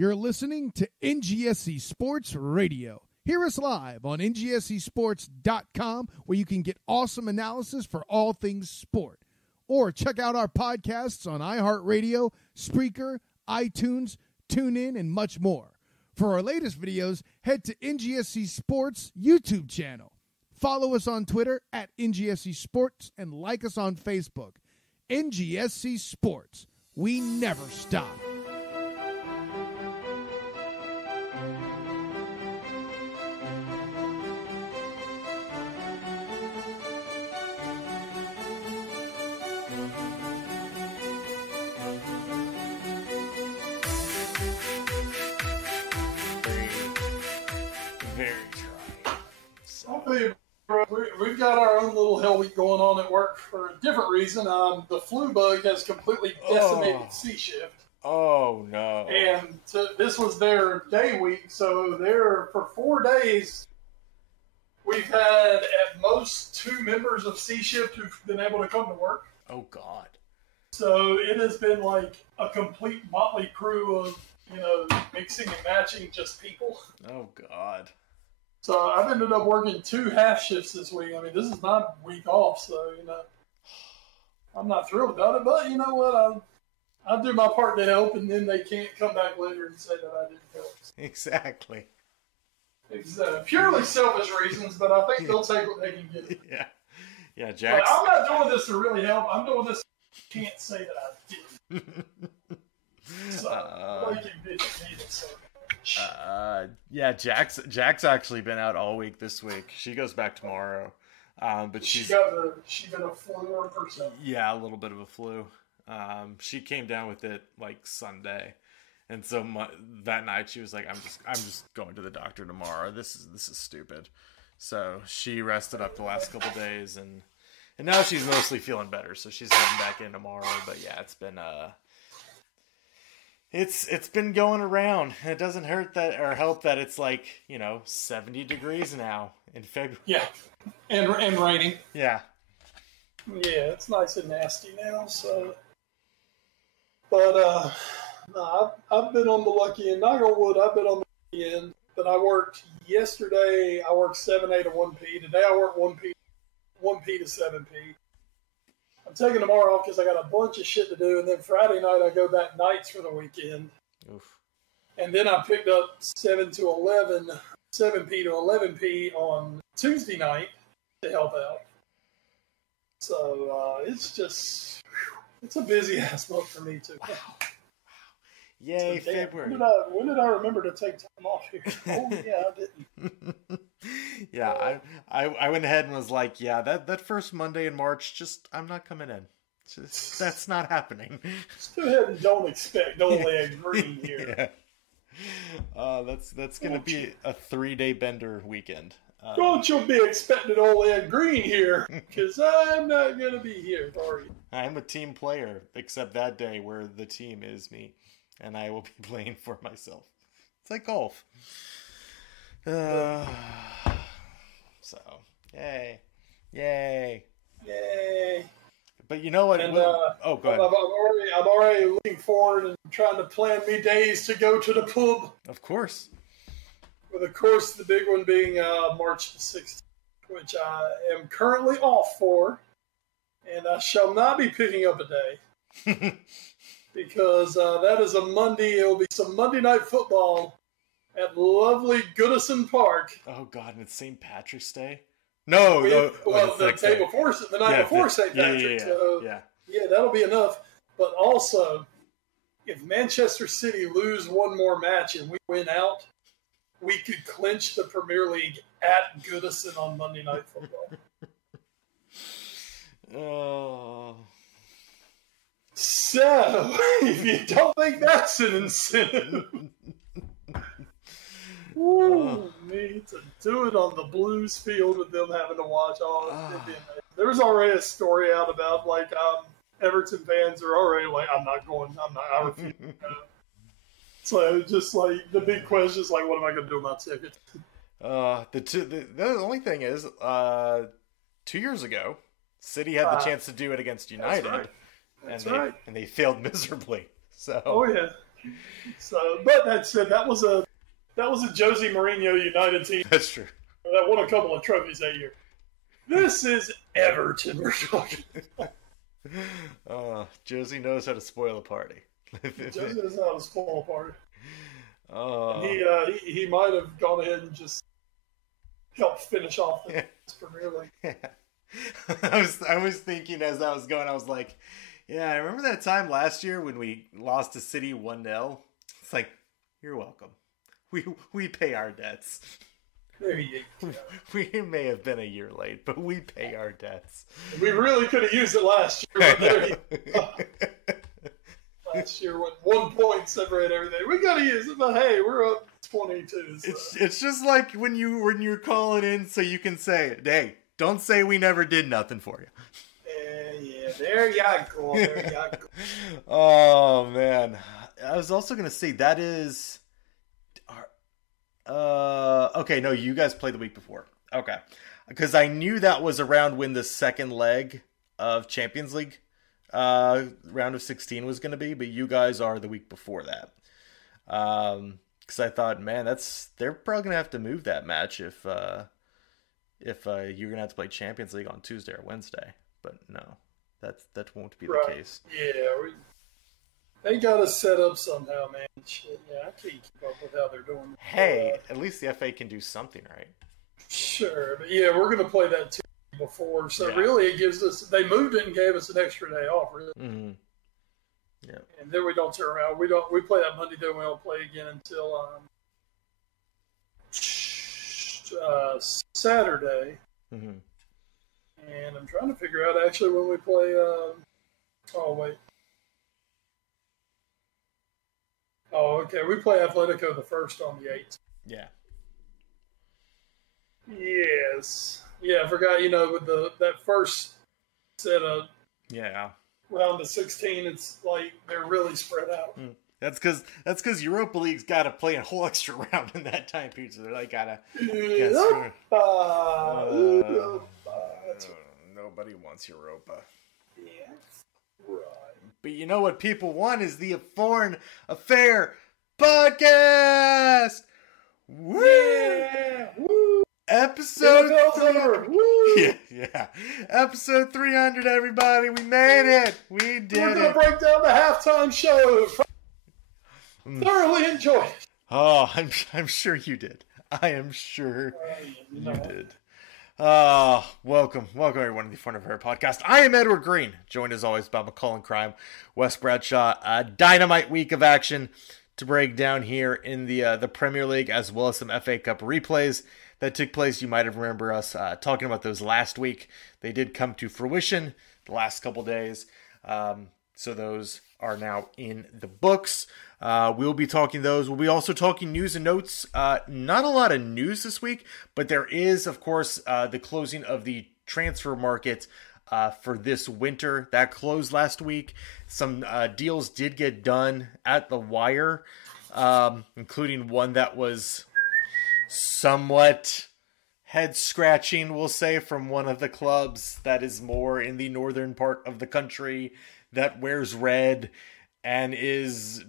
You're listening to NGSC Sports Radio. Hear us live on ngscsports.com, where you can get awesome analysis for all things sport. Or check out our podcasts on iHeartRadio, Spreaker, iTunes, TuneIn, and much more. For our latest videos, head to NGSC Sports YouTube channel. Follow us on Twitter at NGSC Sports and like us on Facebook. NGSC Sports. We never stop. I'll tell you, bro, we've got our own little hell week going on at work for a different reason. The flu bug has completely decimated C shift. Oh, no. And this was their day week, so for 4 days, we've had at most 2 members of C shift who've been able to come to work. Oh, God. So it has been like a complete motley crew of, mixing and matching just people. Oh, God. So I've ended up working 2 half shifts this week. I mean, this is my week off, so, I'm not thrilled about it. But you know what? I'll do my part to help, and then they can't come back later and say that I didn't help. Exactly. It's purely selfish reasons, but I think they'll take what they can get. Yeah. Yeah, Jack. I'm not doing this to really help. I'm doing this so can't say that I did. So, yeah, Jack's actually been out all week this week. She goes back tomorrow, but she got a flu or something. Yeah, a little bit of a flu. She came down with it like Sunday, and so that night she was like, "I'm just going to the doctor tomorrow. This is stupid." So she rested up the last couple days, and now she's mostly feeling better. So she's heading back in tomorrow. But yeah, it's been It's been going around. It doesn't hurt that or help that it's like 70 degrees now in February. Yeah, and raining. Yeah. Yeah, it's nice and nasty now. So, but no, I've been on the lucky end. Knock on wood, I've been on the lucky end. But I worked yesterday. I worked 7A to 1P. Today I worked 1P to 7P. I'm taking tomorrow off because I got a bunch of shit to do, and then Friday night I go back nights for the weekend. Oof. And then I picked up 7P to 11P on Tuesday night to help out. So it's a busy ass month for me too. Wow. Yay, so, February. When did I remember to take time off here? Oh yeah, I didn't. Yeah, I went ahead and was like, yeah, that first Monday in March, I'm not coming in. That's not happening. Just go ahead and don't expect only a green here. Yeah. That's going to be a 3-day bender weekend. Don't you be expecting only a green here, because I'm not going to be here for you. I'm a team player, except that day where the team is me, and I will be playing for myself. It's like golf. So, yay. But you know what? And, go ahead. I'm already looking forward and trying to plan me days to go to the pub. Of course. With, of course, the big one being March the 16th, which I am currently off for, and I shall not be picking up a day because that is a Monday. It will be some Monday night football at lovely Goodison Park. Oh God, and it's St. Patrick's Day. No. Well, the night before St. Patrick's. Yeah, that'll be enough. But also, if Manchester City lose one more match and we win out, we could clinch the Premier League at Goodison on Monday Night Football. Oh. So, if you don't think that's an incentive, me to do it on the Blues field with them having to watch all of it. There's already a story out about, Everton fans are already like, I refuse to go. So just the big question is what am I going to do with my ticket? The only thing is, 2 years ago, City had the chance to do it against United, That's right. And they failed miserably. So. Oh yeah, So, but that said, that was a Jose Mourinho United team That's true. that won a couple of trophies that year. This is Everton we're talking about. Josie knows how to spoil a party. Jose doesn't know how to spoil a party. Oh, He might have gone ahead and just helped finish off the Premier League. I was thinking as I was going, I was like, yeah, I remember that time last year when we lost to City 1-0. It's like, you're welcome. We pay our debts. There you go. We may have been a year late, but we pay our debts. We really could have used it last year. But there you go. Last year, when 1 point separated everything, we got to use it. But hey, we're up 22. So. It's just like when you're calling in, so you can say, "Hey, don't say we never did nothing for you." Yeah, there you go. There you go. Oh man, I was also gonna say that is. Okay, no, you guys played the week before. Okay, because I knew that was around when the second leg of Champions League round of 16 was going to be, but you guys are the week before that. Because I thought, man, they're probably going to have to move that match if you're going to have to play Champions League on Tuesday or Wednesday. But no, that won't be the case. Yeah, they got us set up somehow, man. Shit, yeah, I can't keep up with how they're doing. Hey, at least the FA can do something, right? Sure, but yeah, we're going to play that too before, so really it gives us. They moved it and gave us an extra day off, really. Mm-hmm. Yeah, and then we don't turn around. We play that Monday, then we don't play again until Saturday. Mm-hmm. And I'm trying to figure out actually when we play. Oh wait. Oh, okay. We play Atletico the 1st on the 8th. Yeah. Yes. Yeah, I forgot. With that first set of round of 16, it's like they're really spread out. That's because Europa League's got to play a whole extra round in that time period, so they gotta. Nobody wants Europa. Yes, right. But you know what people want is the Foreign Affair Podcast. Woo! Yeah! Woo! Episode 300. Yeah. Episode 300, everybody. We made it. We did it. We're going to break down the halftime show. Thoroughly enjoyed it. Oh, I'm sure you did. I am sure you did. Welcome everyone to the Foreign Affair Podcast. I am Edward Green, joined as always by McCullen Crime, Wes Bradshaw. A dynamite week of action to break down here in the Premier League, as well as some FA Cup replays that took place. You might have remember us talking about those last week. They did come to fruition the last couple days. So those are now in the books. We'll be talking those. We'll be also talking news and notes. Not a lot of news this week, but there is, of course, the closing of the transfer market for this winter. That closed last week. Some deals did get done at the wire, including one that was somewhat head-scratching, we'll say, from one of the clubs that is more in the northern part of the country that wears red and is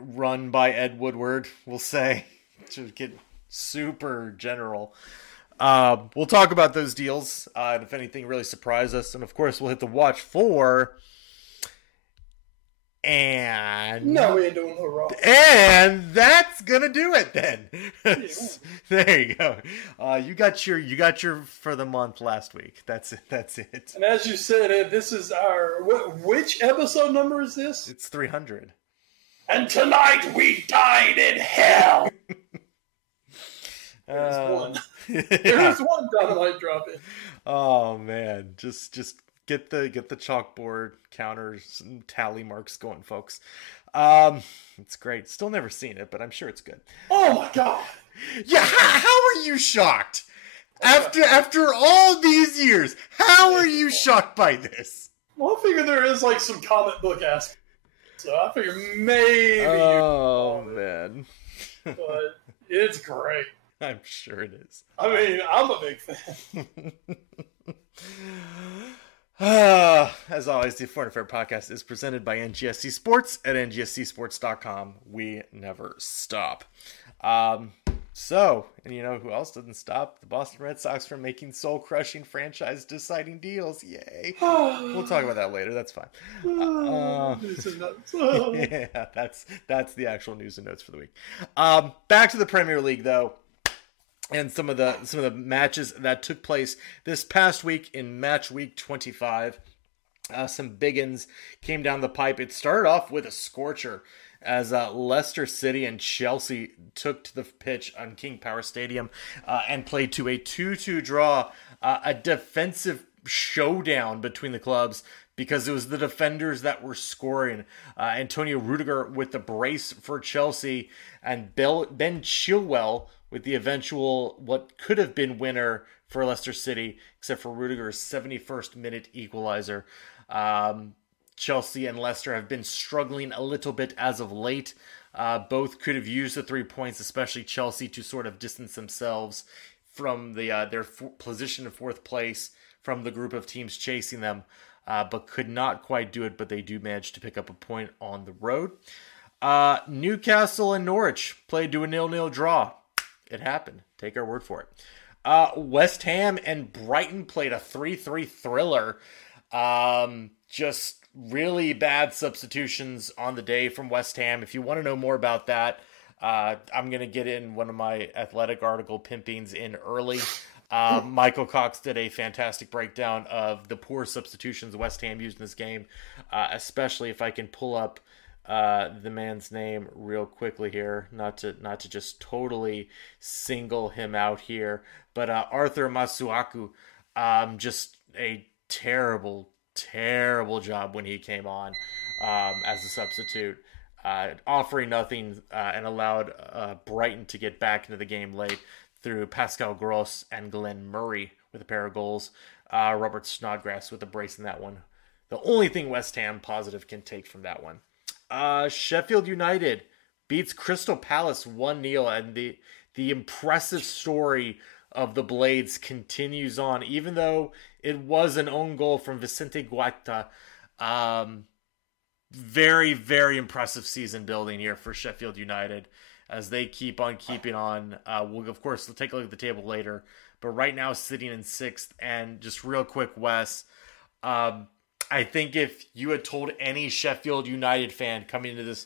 run by Ed Woodward, we'll say, to get super general. We'll talk about those deals, and if anything really surprised us, and of course we'll hit the watch for. And no, we ain't doing no wrong. And that's gonna do it then. There you go. You got your for the month last week. That's it. And as you said, Ed, this is our which episode number is this? It's 300. And tonight we dine in hell. There's one. There's one dynamite drop in. Oh man, just get the chalkboard counters and tally marks going, folks. It's great. Still never seen it, but I'm sure it's good. Oh my god! Yeah, how are you shocked? After all these years, how are you shocked by this? Well, I figure there is like some comic book aspect, so I figure maybe. Oh man! But it's great. I'm sure it is. I mean, I'm a big fan. As always, the Foreign Affair podcast is presented by NGSC Sports at ngscsports.com. We never stop. And you know who else didn't stop? The Boston Red Sox from making soul-crushing franchise-deciding deals. Yay. We'll talk about that later. That's fine. News and notes. Yeah, that's the actual news and notes for the week. Back to the Premier League, though. And some of the matches that took place this past week in match week 25. Some biggins came down the pipe. It started off with a scorcher as Leicester City and Chelsea took to the pitch on King Power Stadium and played to a 2-2 draw. A defensive showdown between the clubs because it was the defenders that were scoring. Antonio Rudiger with the brace for Chelsea and Ben Chilwell with the eventual, what could have been winner for Leicester City, except for Rudiger's 71st minute equalizer. Chelsea and Leicester have been struggling a little bit as of late. Both could have used the 3 points, especially Chelsea, to sort of distance themselves from their position in fourth place from the group of teams chasing them, but could not quite do it, but they do manage to pick up a point on the road. Newcastle and Norwich played to a 0-0 draw. It happened. Take our word for it. West Ham and Brighton played a 3-3 thriller. Just really bad substitutions on the day from West Ham. If you want to know more about that, I'm going to get in one of my Athletic article pimpings in early. Michael Cox did a fantastic breakdown of the poor substitutions West Ham used in this game, especially if I can pull up the man's name real quickly here, not to just totally single him out here, but Arthur Masuaku, just a terrible job when he came on as a substitute, offering nothing and allowed Brighton to get back into the game late through Pascal Gross and Glenn Murray with a pair of goals. Robert Snodgrass with a brace in that one. The only thing West Ham positive can take from that one. Sheffield United beats Crystal Palace 1-0, and the impressive story of the Blades continues on, even though it was an own goal from Vicente Guaita. Very, very impressive season building here for Sheffield United as they keep on keeping on. We'll, of course, take a look at the table later, but right now sitting in 6th. And just real quick, Wes, I think if you had told any Sheffield United fan coming into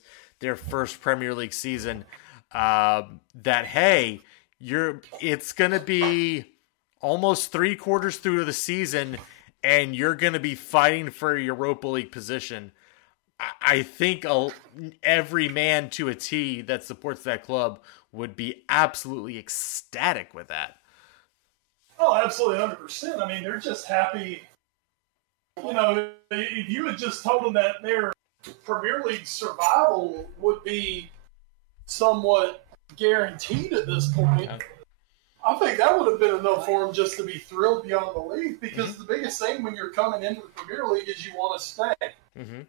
their first Premier League season that, hey, it's going to be almost 3/4 through the season and you're going to be fighting for a Europa League position, I think every man to a T that supports that club would be absolutely ecstatic with that. Oh, absolutely, 100%. I mean, they're just happy. You know, if you had just told them that their Premier League survival would be somewhat guaranteed at this point, I think that would have been enough for them just to be thrilled beyond belief, because the biggest thing when you're coming into the Premier League is you want to stay. Mm-hmm.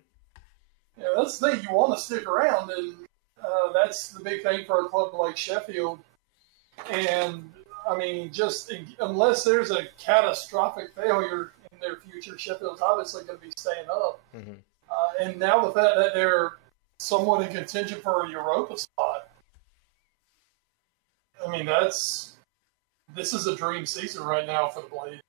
You know, that's the thing. You want to stick around, and that's the big thing for a club like Sheffield. And, I mean, just unless there's a catastrophic failure in their future, Sheffield's obviously going to be staying up. Mm-hmm. And now the fact that they're somewhat in contention for a Europa spot, I mean, this is a dream season right now for the Blades.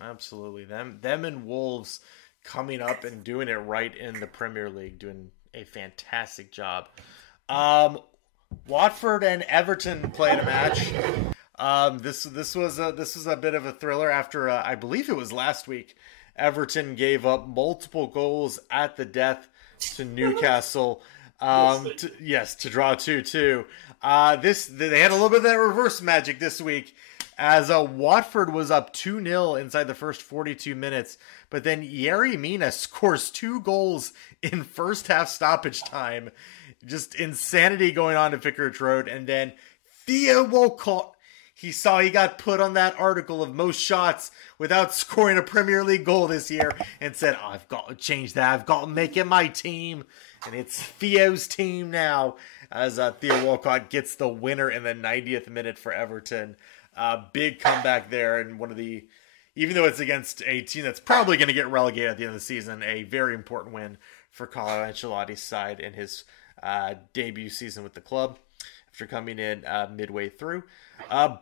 Absolutely. Them and Wolves coming up and doing it right in the Premier League, doing a fantastic job. Watford and Everton played a match. This was a bit of a thriller after I believe it was last week. Everton gave up multiple goals at the death to Newcastle. To draw 2-2. They had a little bit of that reverse magic this week, as Watford was up 2-0 inside the first 42 minutes, but then Yerry Mina scores 2 goals in first half stoppage time. Just insanity going on at Vicarage Road. And then Theo Walcott, he got put on that article of most shots without scoring a Premier League goal this year, and said, I've got to change that. I've got to make it my team. And it's Theo's team now, as Theo Walcott gets the winner in the 90th minute for Everton. Big comeback there, and one of the even though it's against a team that's probably going to get relegated at the end of the season, a very important win for Carlo Ancelotti's side in his debut season with the club after coming in midway through.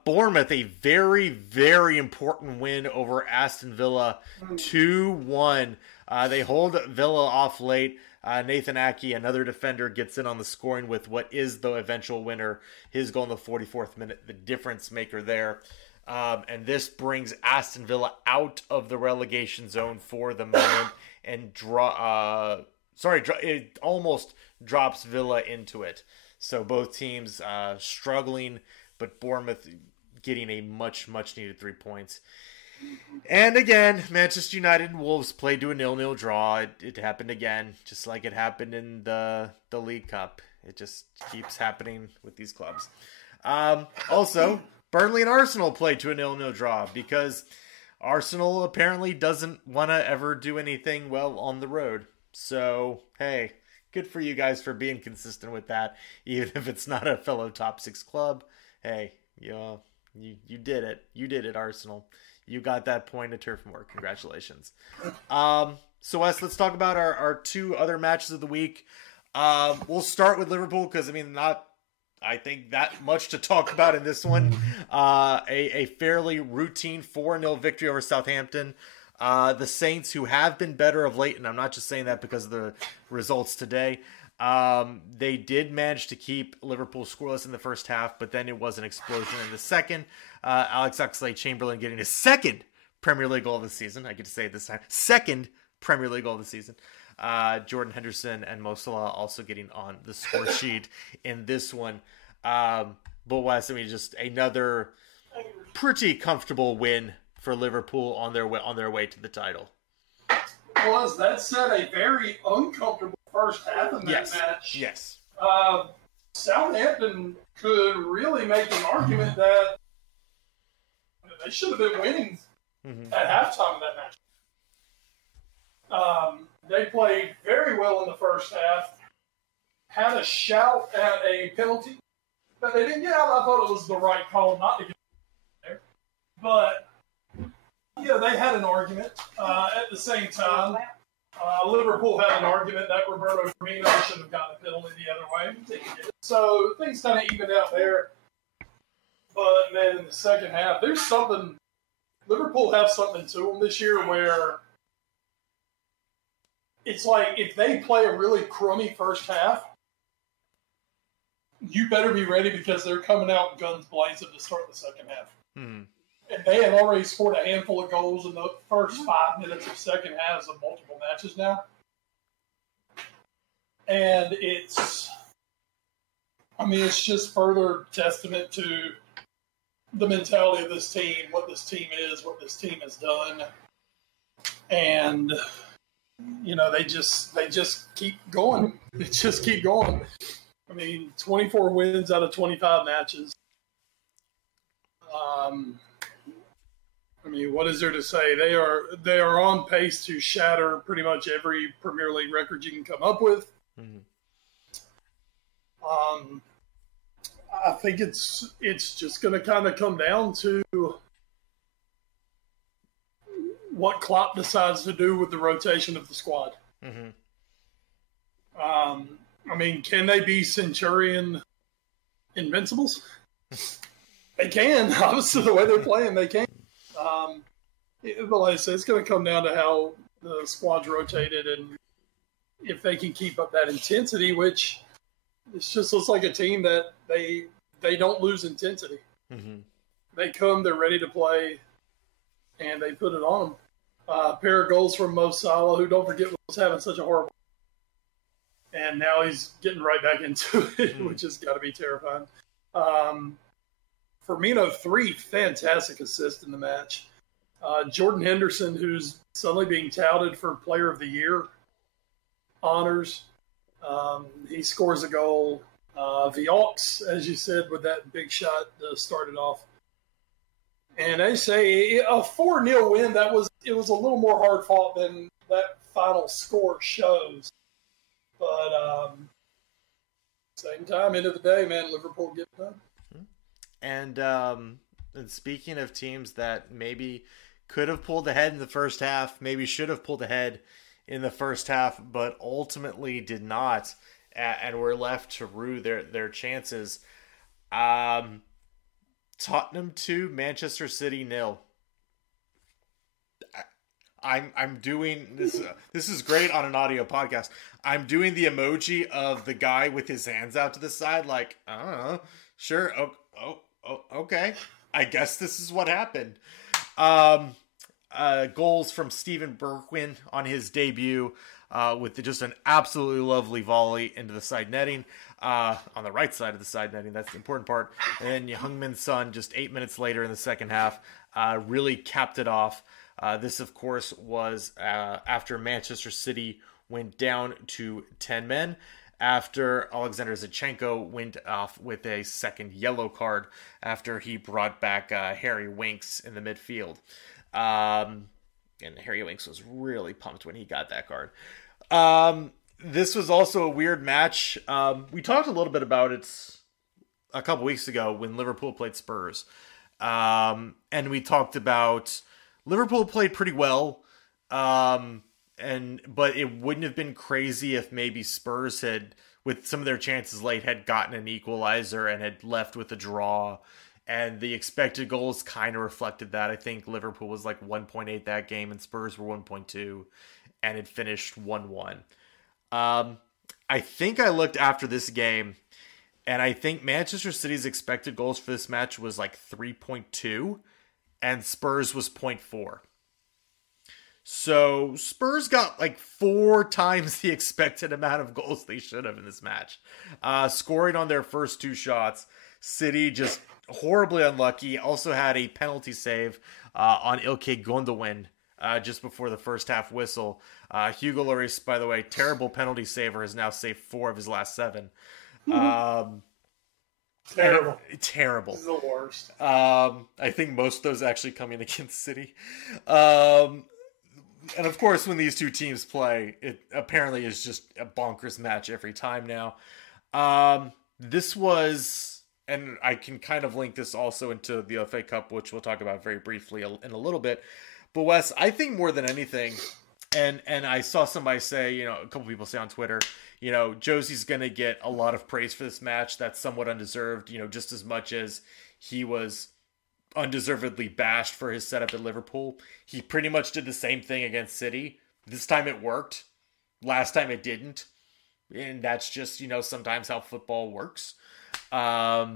Bournemouth, a very, very important win over Aston Villa, 2-1. They hold Villa off late. Nathan Ake, another defender, gets in on the scoring with what is the eventual winner, his goal in the 44th minute, the difference maker there. And this brings Aston Villa out of the relegation zone for the moment and it almost drops Villa into it. So both teams struggling, but Bournemouth getting a much, much needed 3 points. And again, Manchester United and Wolves played to a 0-0 draw. It happened again, just like it happened in the League Cup. It just keeps happening with these clubs. Also, Burnley and Arsenal played to a 0-0 draw because Arsenal apparently doesn't want to ever do anything well on the road. So, hey, good for you guys for being consistent with that, even if it's not a fellow top 6 club. Hey, you did it. You did it, Arsenal. You got that point of Turf Moor. Congratulations. So, Wes, let's talk about our 2 other matches of the week. We'll start with Liverpool because, I think that much to talk about in this one. A fairly routine 4-0 victory over Southampton. The Saints, who have been better of late, and I'm not just saying that because of the results today, they did manage to keep Liverpool scoreless in the first half, but then it was an explosion in the second. Alex Oxlade-Chamberlain getting his second Premier League goal of the season. I get to say it this time. Second Premier League goal of the season. Jordan Henderson and Mo Salah also getting on the score sheet in this one. But Wes, just another pretty comfortable win for Liverpool on their way to the title. Was that said a very uncomfortable first half of that match? Yes. Southampton could really make an argument that they should have been winning at halftime of that match. They played very well in the first half, had a shout at a penalty, but they didn't get out. I thought it was the right call not to get there. But, they had an argument. At the same time, Liverpool had an argument that Roberto Firmino should have gotten a penalty the other way. So things kind of evened out there. But then in the second half, there's something – Liverpool have something to them this year where – it's like if they play a really crummy first half, you better be ready because they're coming out guns blazing to start the second half. And they have already scored a handful of goals in the first 5 minutes of second halves of multiple matches now. And it's just further testament to the mentality of this team, what this team is, what this team has done. And they just keep going. They just keep going. 24 wins out of 25 matches. What is there to say? They are on pace to shatter pretty much every Premier League record you can come up with. I think it's just going to kind of come down to what Klopp decides to do with the rotation of the squad. Can they be Centurion Invincibles? They can. Obviously, the way they're playing, they can. But like I said, it's going to come down to how the squad's rotated and if they can keep up that intensity, which it just looks like a team that they don't lose intensity. They come, they're ready to play, and they put it on them. A pair of goals from Mo Salah, who, don't forget, was having such a horrible. And now he's getting right back into it, which has got to be terrifying. Firmino, 3 fantastic assists in the match. Jordan Henderson, who's suddenly being touted for Player of the Year honors. He scores a goal. Viox, as you said, with that big shot started off. And they say a 4-0 win, it was a little more hard fought than that final score shows. But same time, end of the day, man, Liverpool get done. And speaking of teams that maybe could have pulled ahead in the first half, maybe should have pulled ahead in the first half, but ultimately did not, and were left to rue their chances. Tottenham 2, Manchester City 0. I'm doing this. This is great on an audio podcast. I'm doing the emoji of the guy with his hands out to the side, like, I don't know, sure, okay. I guess this is what happened. Goals from Steven Bergwijn on his debut, with just an absolutely lovely volley into the side netting, on the right side of the side netting. That's the important part. And then Heung-min Son, just 8 minutes later in the second half, really capped it off. This, of course, was after Manchester City went down to 10 men, after Alexander Zinchenko went off with a second yellow card after he brought back Harry Winks in the midfield. And Harry Winks was really pumped when he got that card. This was also a weird match. We talked a little bit about it a couple weeks ago when Liverpool played Spurs. And we talked about Liverpool played pretty well, but it wouldn't have been crazy if maybe Spurs had, with some of their chances late, had gotten an equalizer and had left with a draw. And the expected goals kind of reflected that. I think Liverpool was like 1.8 that game, and Spurs were 1.2, and it finished 1-1. I think I looked after this game, and I think Manchester City's expected goals for this match was like 3.2. And Spurs was 0.4. So Spurs got like 4 times the expected amount of goals they should have in this match. Scoring on their first 2 shots. City just horribly unlucky. Also had a penalty save on Ilkay Gundogan just before the first half whistle. Hugo Lloris, by the way, terrible penalty saver, has now saved 4 of his last 7. Terrible. This is the worst. I think most of those actually coming against City. And of course, when these two teams play, it apparently is just a bonkers match every time now. This was, and I can kind of link this also into the FA Cup, which we'll talk about very briefly in a little bit. But Wes, I think more than anything, and I saw somebody say, a couple people say on Twitter, Josie's going to get a lot of praise for this match. That's somewhat undeserved, just as much as he was undeservedly bashed for his setup at Liverpool. He pretty much did the same thing against City. This time it worked. Last time it didn't. And that's just, sometimes how football works. But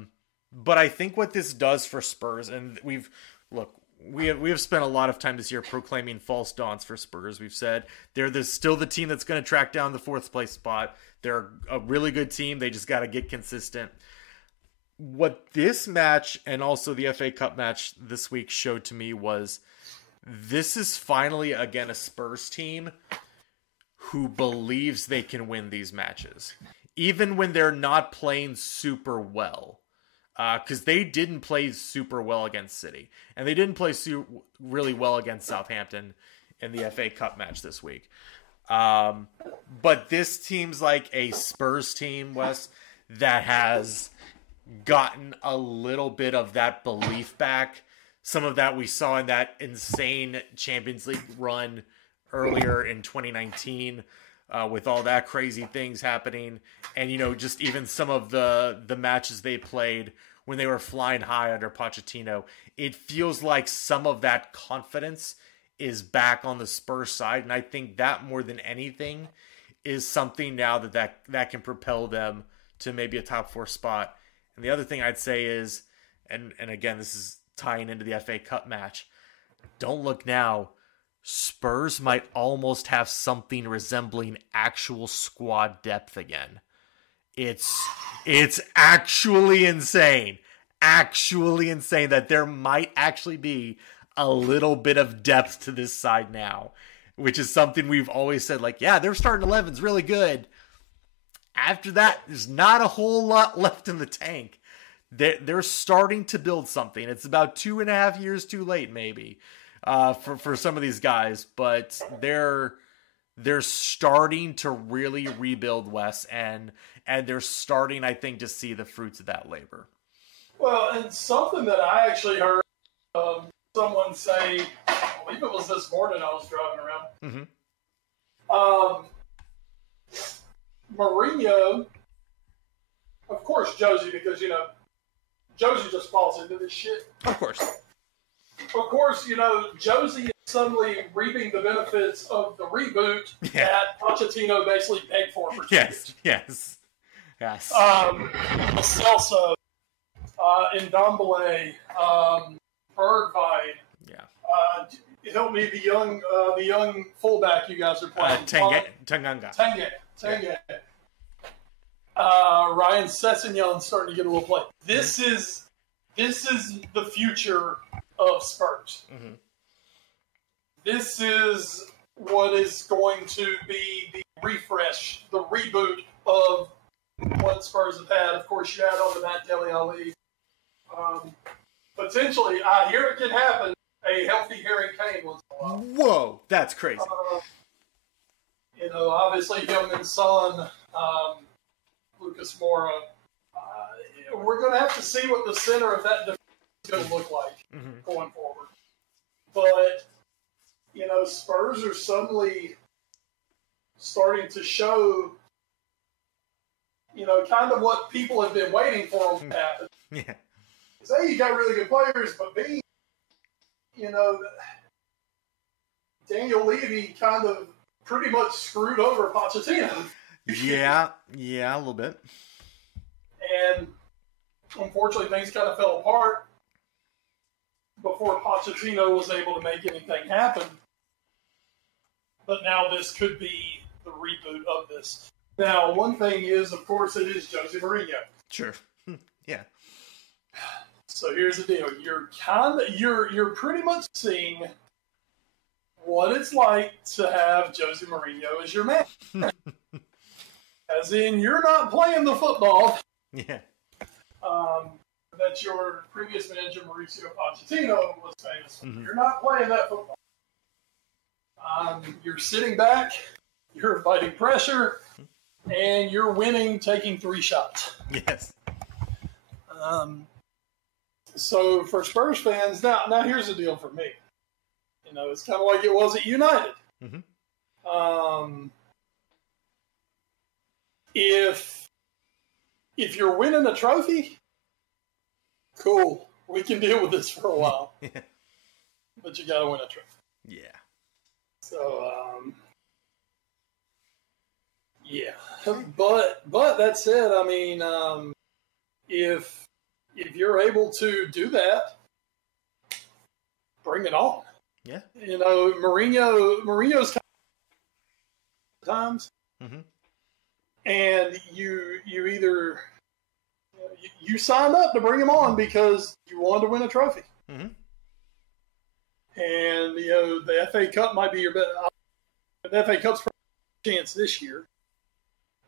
I think what this does for Spurs, and we have spent a lot of time this year proclaiming false dawns for Spurs. We've said they're still the team that's going to track down the 4th place spot. They're a really good team. They just got to get consistent. What this match and also the FA Cup match this week showed to me was this is finally, again, a Spurs team who believes they can win these matches, even when they're not playing super well. Because they didn't play super well against City. And they didn't play really well against Southampton in the FA Cup match this week. But this team's like a Spurs team, Wes, that has gotten a little bit of that belief back. Some of that we saw in that insane Champions League run earlier in 2019. With all that crazy things happening. And, just even some of the matches they played when they were flying high under Pochettino, it feels like some of that confidence is back on the Spurs side. And I think that more than anything is something now that can propel them to maybe a top 4 spot. And the other thing I'd say is, and again, this is tying into the FA Cup match, don't look now. Spurs might almost have something resembling actual squad depth again. It's actually insane. Actually insane that there might actually be a little bit of depth to this side now, which is something we've always said, like, yeah, their starting 11's really good. After that, there's not a whole lot left in the tank. They're starting to build something. It's about 2.5 years too late, maybe, for some of these guys, but they're starting to really rebuild, Wes, and they're starting, I think, to see the fruits of that labor. Well, and something that I actually heard someone say, believe it was this morning I was driving around. Mourinho, of course, Josie, because, Josie just falls into this shit. Of course. Of course, Josie is suddenly reaping the benefits of the reboot that Pochettino basically begged for 2 years. Yes. Celso, Ndombele, Bergwijn. Yeah. Help me, the young fullback you guys are playing. Tanganga. Tange. Ryan Sessegnon starting to get a little play. This is the future of Spurs. Mm-hmm. This is what is going to be the refresh, the reboot of what Spurs have had. Of course, you add on to that Dele Alli. Potentially, I hear it can happen. A healthy Harry Kane once in a while. Whoa, that's crazy. Obviously, him and son, Lucas Moura. We're going to have to see what the center of that defense is going to look like going forward. But, Spurs are suddenly starting to show, kind of what people have been waiting for them to happen. Yeah. Because A, you got really good players, but B, Daniel Levy kind of pretty much screwed over Pochettino. Yeah, a little bit. And unfortunately, things kind of fell apart before Pochettino was able to make anything happen. But now this could be the reboot of this. Now, one thing is, of course, it is Jose Mourinho. Sure. Yeah. So here's the deal. You're pretty much seeing what it's like to have Jose Mourinho as your man. As in, you're not playing the football. Yeah. That your previous manager, Mauricio Pochettino, was famous for. You're not playing that football. You're sitting back, you're inviting pressure, and you're winning taking 3 shots. Yes. So for Spurs fans, now here's the deal for me. It's kind of like it was at United. If you're winning a trophy, cool. We can deal with this for a while. But you got to win a trophy. Yeah. So, yeah. But that said, I mean, if you're able to do that, bring it on. Yeah. Mourinho's times, and you either you signed up to bring him on because you wanted to win a trophy, and the FA Cup might be your best. The FA Cup's chance this year.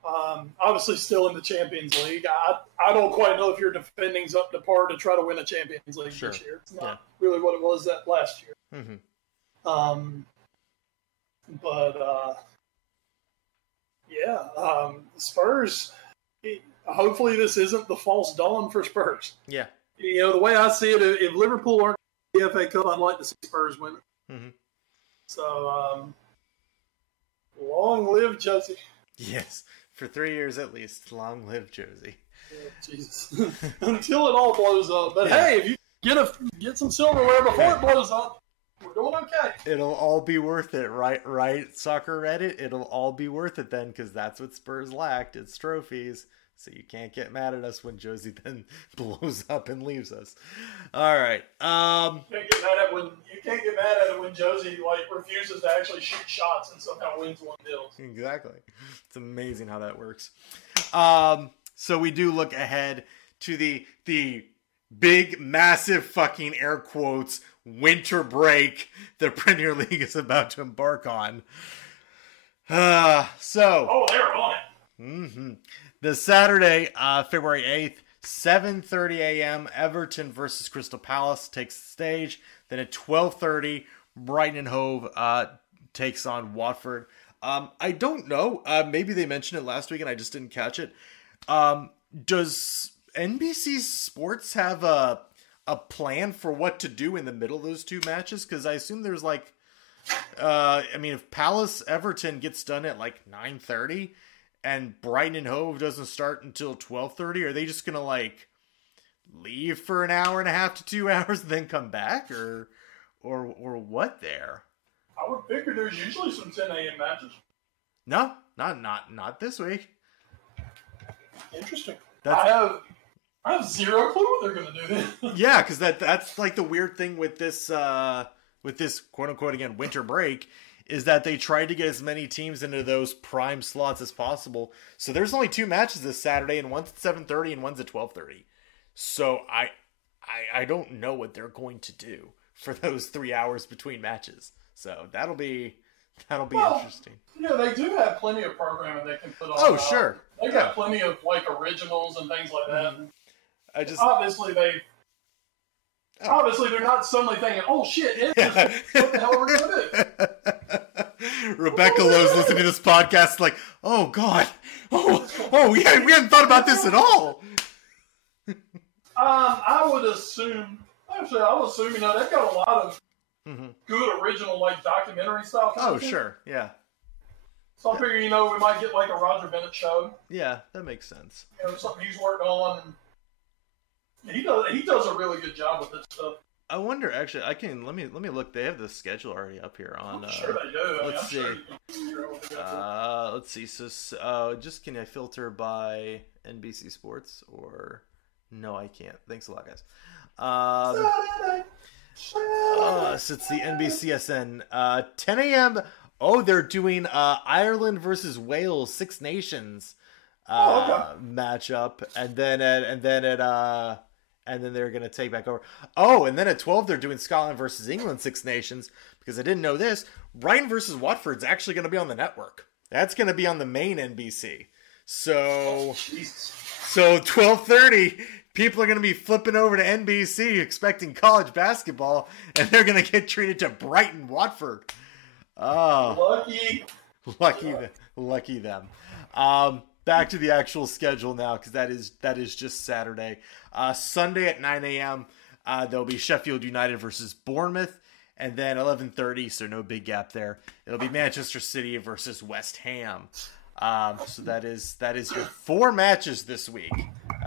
Obviously, still in the Champions League. I don't quite know if your defending's up to par to try to win a Champions League this year. It's not really what it was that last year. Spurs. Hopefully, this isn't the false dawn for Spurs. Yeah. The way I see it, if Liverpool aren't in the FA Cup, I'd like to see Spurs win it. So, long live Josie. Yes. For 3 years at least. Long live Josie. Yeah, Jesus. Until it all blows up. But hey, if you get some silverware before it blows up, we're doing okay. It'll all be worth it, right? Soccer Reddit, it'll all be worth it then, because that's what Spurs lacked. It's trophies. So you can't get mad at us when Josie then blows up and leaves us. All right. You can't get mad at it when Josie refuses to actually shoot shots and somehow wins 1-0. Exactly. It's amazing how that works. So we do look ahead to the big, massive fucking air quotes winter break the Premier League is about to embark on. Oh, they're on it. The Saturday, February 8th, 7:30 a.m., Everton versus Crystal Palace takes the stage. Then at 12:30, Brighton and Hove takes on Watford. I don't know. Maybe they mentioned it last week and I just didn't catch it. Does NBC Sports have a a plan for what to do in the middle of those two matches? Because I assume there's like, if Palace Everton gets done at like 9:30 and Brighton and Hove doesn't start until 12:30, are they just gonna like leave for an hour and a half to 2 hours and then come back, or what there? I would figure there's usually some 10 a.m. matches. No, not this week. Interesting. I have zero clue what they're going to do then. Yeah, because that's like the weird thing with this quote unquote again winter break is that they tried to get as many teams into those prime slots as possible. So there's only 2 matches this Saturday, and one's at 7:30 and one's at 12:30. So I don't know what they're going to do for those 3 hours between matches. So that'll be interesting. Yeah, they do have plenty of programming they can put on. Oh, sure. They've got plenty of like originals and things like that. Mm-hmm. Obviously they're not suddenly thinking, "Oh shit, what the hell are we gonna do?" Rebecca Lowe's listening to this podcast, like, "Oh God, we hadn't thought about this at all." I would assume they've got a lot of good original like documentary style content. Oh sure, yeah. So I figure, we might get like a Roger Bennett show. Yeah, that makes sense. Something he's working on. And he does a really good job with this stuff. I wonder, actually, let me look. They have the schedule already up here on. I'm sure they do. Let's see. Sure let's see. So, just can I filter by NBC Sports or no? I can't. Thanks a lot, guys. So it's the NBCSN. 10 a.m. Oh, they're doing Ireland versus Wales, Six Nations matchup, and then they're gonna take back over. Oh, and then at 12 they're doing Scotland versus England, Six Nations. Because I didn't know this, Brighton versus Watford's actually gonna be on the network. That's gonna be on the main NBC. So 12:30. People are going to be flipping over to NBC expecting college basketball, and they're going to get treated to Brighton Watford. Oh, lucky them. Back to the actual schedule now, because that is just Saturday. Sunday at 9 a.m. There'll be Sheffield United versus Bournemouth, and then 11:30. So no big gap there. It'll be Manchester City versus West Ham. So that is your 4 matches this week.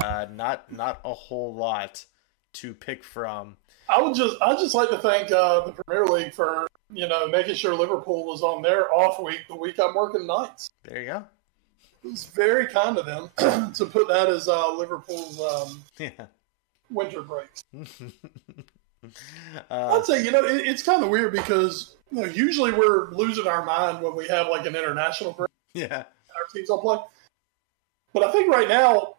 Not a whole lot to pick from. I'd just like to thank the Premier League for making sure Liverpool was on their off week the week I'm working nights. There you go. It was very kind of them to put that as Liverpool's winter breaks. I'd say it's kind of weird because usually we're losing our mind when we have like an international break. Yeah. Our teams all play. But I think right now,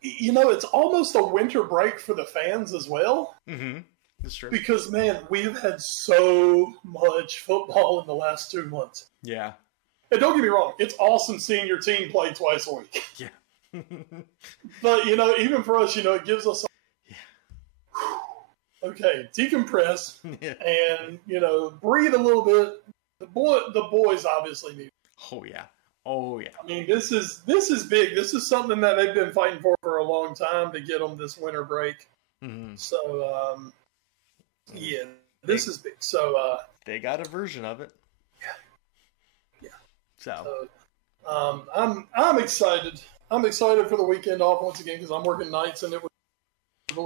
it's almost a winter break for the fans as well. Mm-hmm. That's true. Because, man, we've had so much football in the last 2 months. Yeah. And don't get me wrong, it's awesome seeing your team play twice a week. Yeah. But, even for us, it gives us okay, decompress and, breathe a little bit. The boys obviously need it. Oh yeah. I mean, this is big. This is something that they've been fighting for a long time to get them this winter break. Mm-hmm. So, this is big. So they got a version of it. Yeah. So I'm excited. I'm excited for the weekend off once again because I'm working nights and it was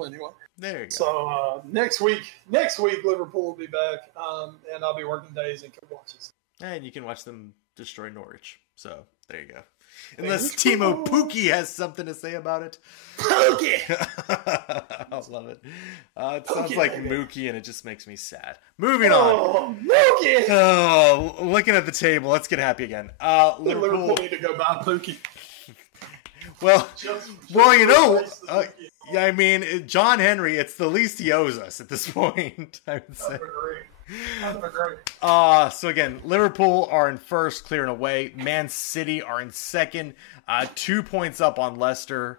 anyway. There you go. So next week Liverpool will be back, and I'll be working days and can watch it. And you can watch them destroy Norwich. So there you go. Unless Timo Pukki has something to say about it. Pukki! I love it. It sounds like Mookie, and it just makes me sad. Moving on. Mookie! Oh, looking at the table. Let's get happy again. Liverpool need to go buy Pukki. Well, I mean, John Henry, it's the least he owes us at this point, I would say. I would agree. So again, Liverpool are in first, clearing away. Man City are in second, 2 points up on Leicester.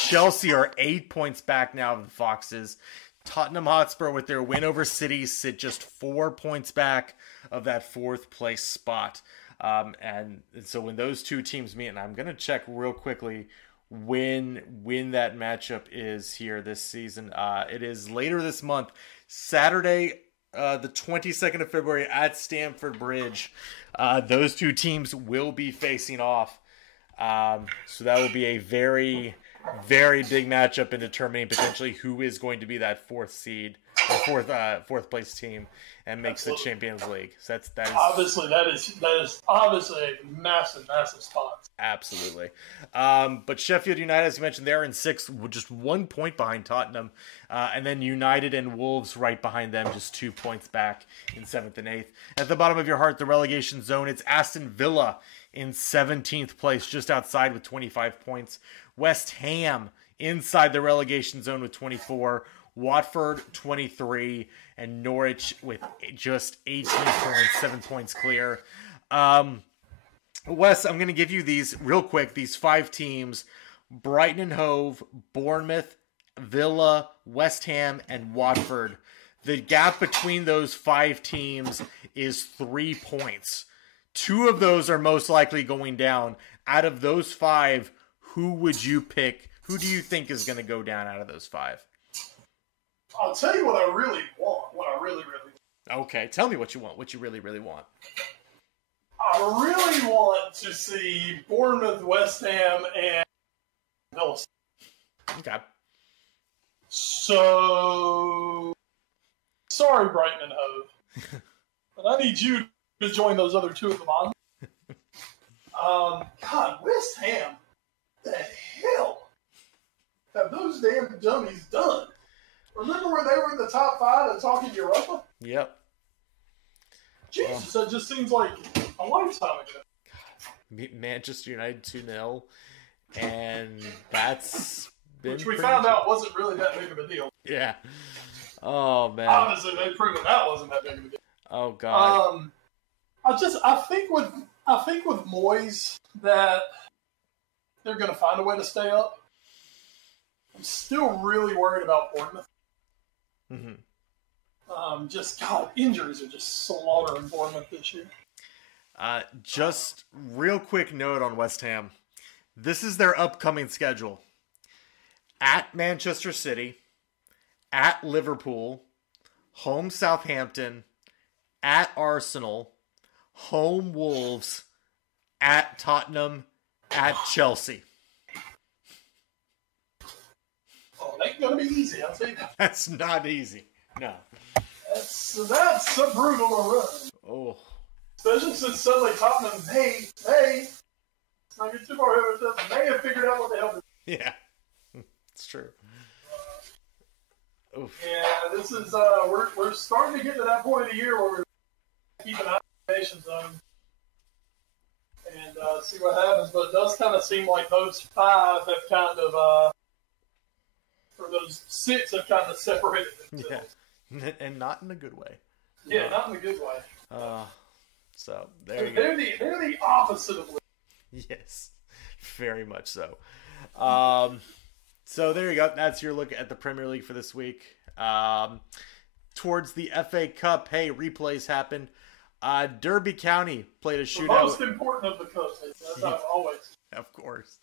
Chelsea are 8 points back now of the Foxes. Tottenham Hotspur, with their win over City, sit just 4 points back of that 4th place spot. And so when those two teams meet, and I'm going to check real quickly when that matchup is here this season. It is later this month, Saturday, the 22nd of February at Stamford Bridge. Those two teams will be facing off. So that will be a very, very big matchup in determining potentially who is going to be that fourth seed, or fourth place team, and makes the Champions League. So that is obviously a massive spot. Absolutely. But Sheffield United, as you mentioned, they're in sixth, with just 1 point behind Tottenham, and then United and Wolves right behind them, just 2 points back in seventh and eighth. At the bottom of your heart, the relegation zone, it's Aston Villa in 17th place, just outside with 25 points. West Ham inside the relegation zone with 24. Watford 23, and Norwich with just 18 points, 7 points clear. Wes, I'm going to give you these real quick, these 5 teams: Brighton and Hove, Bournemouth, Villa, West Ham, and Watford. The gap between those 5 teams is 3 points. 2 of those are most likely going down. Out of those 5, who would you pick? Who do you think is going to go down out of those 5? I'll tell you what I really want. What I really want. Okay, tell me what you want. What you really, really want. I really want to see Bournemouth, West Ham, and Villa. Okay. So, sorry, Brighton and Hove, but I need you to join those other 2 at the bottom. God, West Ham, the hell have those damn dummies done? Remember when they were in the top 5 and talking Europa? Yep. Jesus, that just seems like a lifetime ago. Manchester United 2-0, and that's been which we found out wasn't really that big of a deal. Yeah. Oh man. Obviously, they've proven that wasn't that big of a deal. Oh god. I think with Moyes that they're going to find a way to stay up. I'm still really worried about Bournemouth. Mm-hmm. Injuries are just slaughtering Bournemouth this year. Just real quick note on West Ham. This is their upcoming schedule. At Manchester City, at Liverpool, home Southampton, at Arsenal, home Wolves, at Tottenham, at Chelsea. Oh, it ain't going to be easy, I'll tell you that. That's not easy. No. That's a brutal run. Oh. Especially since suddenly Tottenham, let's not get too far ahead of ourselves, may have figured out what the hell to do. Yeah. It's true. Oof. Yeah, this is, we're starting to get to that point of the year where we're keeping an eye on the nation zone and see what happens. But it does kind of seem like those 5 have kind of, or those 6 have kind of separated themselves. Yeah. And not in a good way. Yeah, not in a good way. So there you go. go. They're the opposite of. Yes, very much so. So there you go. That's your look at the Premier League for this week. Towards the FA Cup, hey, replays happened. Derby County played a shootout. The most important of the cups. That's how always. Of course.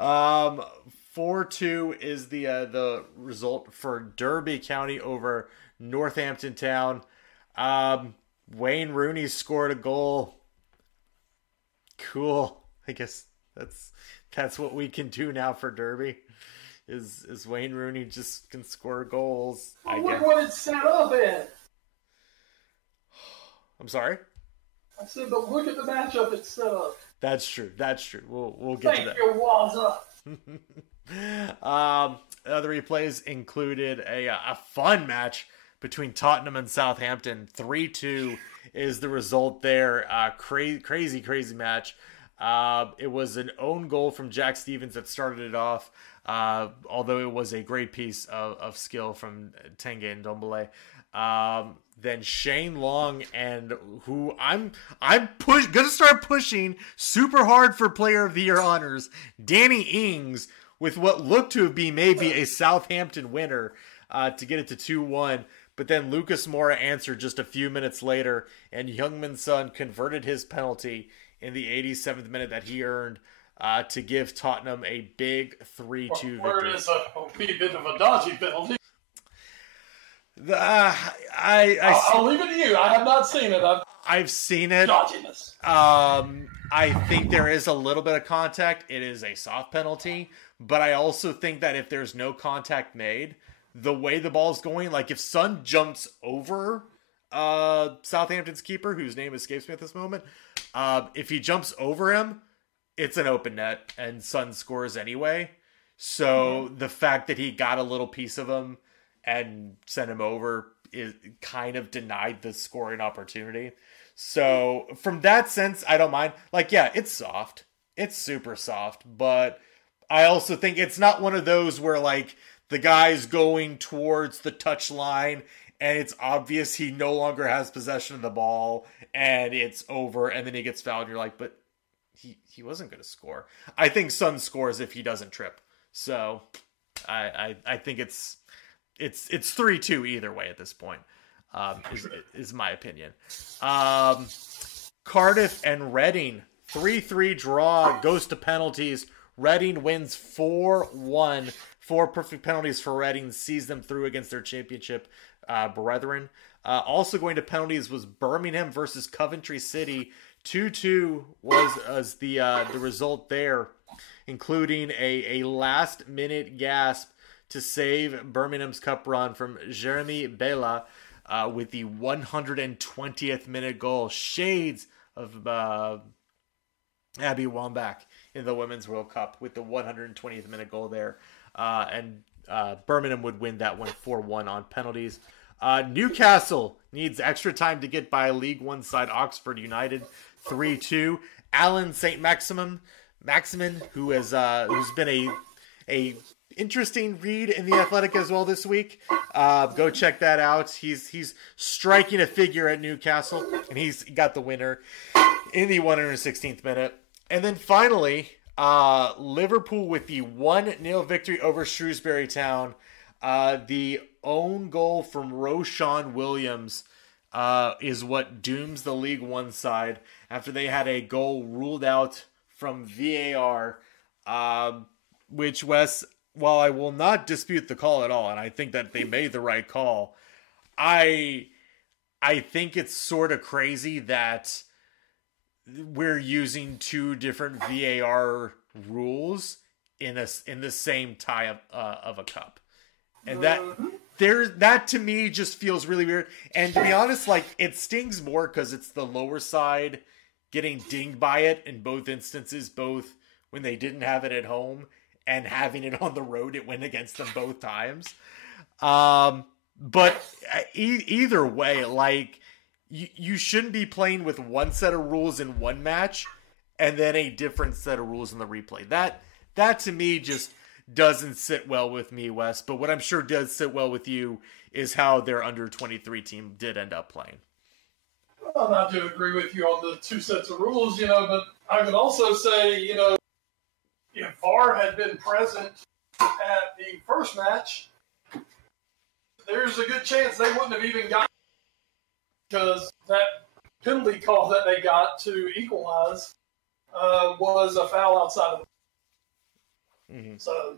4-2 is the result for Derby County over Northampton Town. Wayne Rooney scored a goal. Cool. I guess that's what we can do now for Derby. Is Wayne Rooney just can score goals? Well, look what it's set up in. I'm sorry? I said, but look at the matchup it's set up. That's true. We'll get to that. Thank you, Waza. Other replays included a fun match between Tottenham and Southampton. 3-2 is the result there. Crazy match. It was an own goal from Jack Stevens that started it off. Although it was a great piece of skill from Tengue and Ndombele. Then Shane Long, and who I'm gonna start pushing super hard for Player of the Year honors, Danny Ings, with what looked to be maybe a Southampton winner to get it to 2-1. But then Lucas Moura answered just a few minutes later, and Heung-min Son converted his penalty in the 87th minute that he earned. to give Tottenham a big 3-2 victory. Where it is a bit of a dodgy penalty. I'll leave it to you. I have not seen it. I've seen it. Dodginess. I think there is a little bit of contact. It is a soft penalty, but I also think that if there's no contact made, the way the ball's going, like if Son jumps over Southampton's keeper, whose name escapes me at this moment, if he jumps over him, it's an open net, and Son scores anyway. So the fact that he got a little piece of him and sent him over is kind of denied the scoring opportunity. So from that sense, I don't mind. Like, yeah, it's soft. It's super soft. But I also think it's not one of those where, like, the guy's going towards the touch line and it's obvious he no longer has possession of the ball and it's over and then he gets fouled. You're like, but he wasn't going to score. I think Son scores if he doesn't trip. So I think it's 3-2 either way at this point. Is my opinion. Cardiff and Reading, 3-3 draw, goes to penalties. Reading wins 4-1. 4 perfect penalties for Reading, sees them through against their championship brethren. Also going to penalties was Birmingham versus Coventry City. 2-2 was the result there, including a last-minute gasp to save Birmingham's cup run from Jeremy Bela with the 120th minute goal. Shades of Abby Wambach in the Women's World Cup with the 120th minute goal there. And Birmingham would win that one 4-1 on penalties. Newcastle needs extra time to get by League One side Oxford United 3-2. Alan St. Maximin, who's been a interesting read in the Athletic as well this week. Go check that out. He's striking a figure at Newcastle, and he's got the winner in the 116th minute. And then finally, Liverpool with the 1-0 victory over Shrewsbury Town. The own goal from Roshan Williams is what dooms the League One side after they had a goal ruled out from VAR, which, Wes, while I will not dispute the call at all, and I think that they made the right call, I think it's sort of crazy that we're using 2 different VAR rules in the same tie of a cup. And that to me just feels really weird. And to be honest, like, it stings more because it's the lower side getting dinged by it in both instances, both when they didn't have it at home and having it on the road. It went against them both times. But either way, like, you shouldn't be playing with one set of rules in one match and then a different set of rules in the replay. That to me just doesn't sit well with me, Wes. But what I'm sure does sit well with you is how their under-23 team did end up playing. Well, I do agree with you on the 2 sets of rules, but I could also say, if VAR had been present at the first match, there's a good chance they wouldn't have even got, because that penalty call that they got to equalize was a foul outside of the. Mm-hmm. So,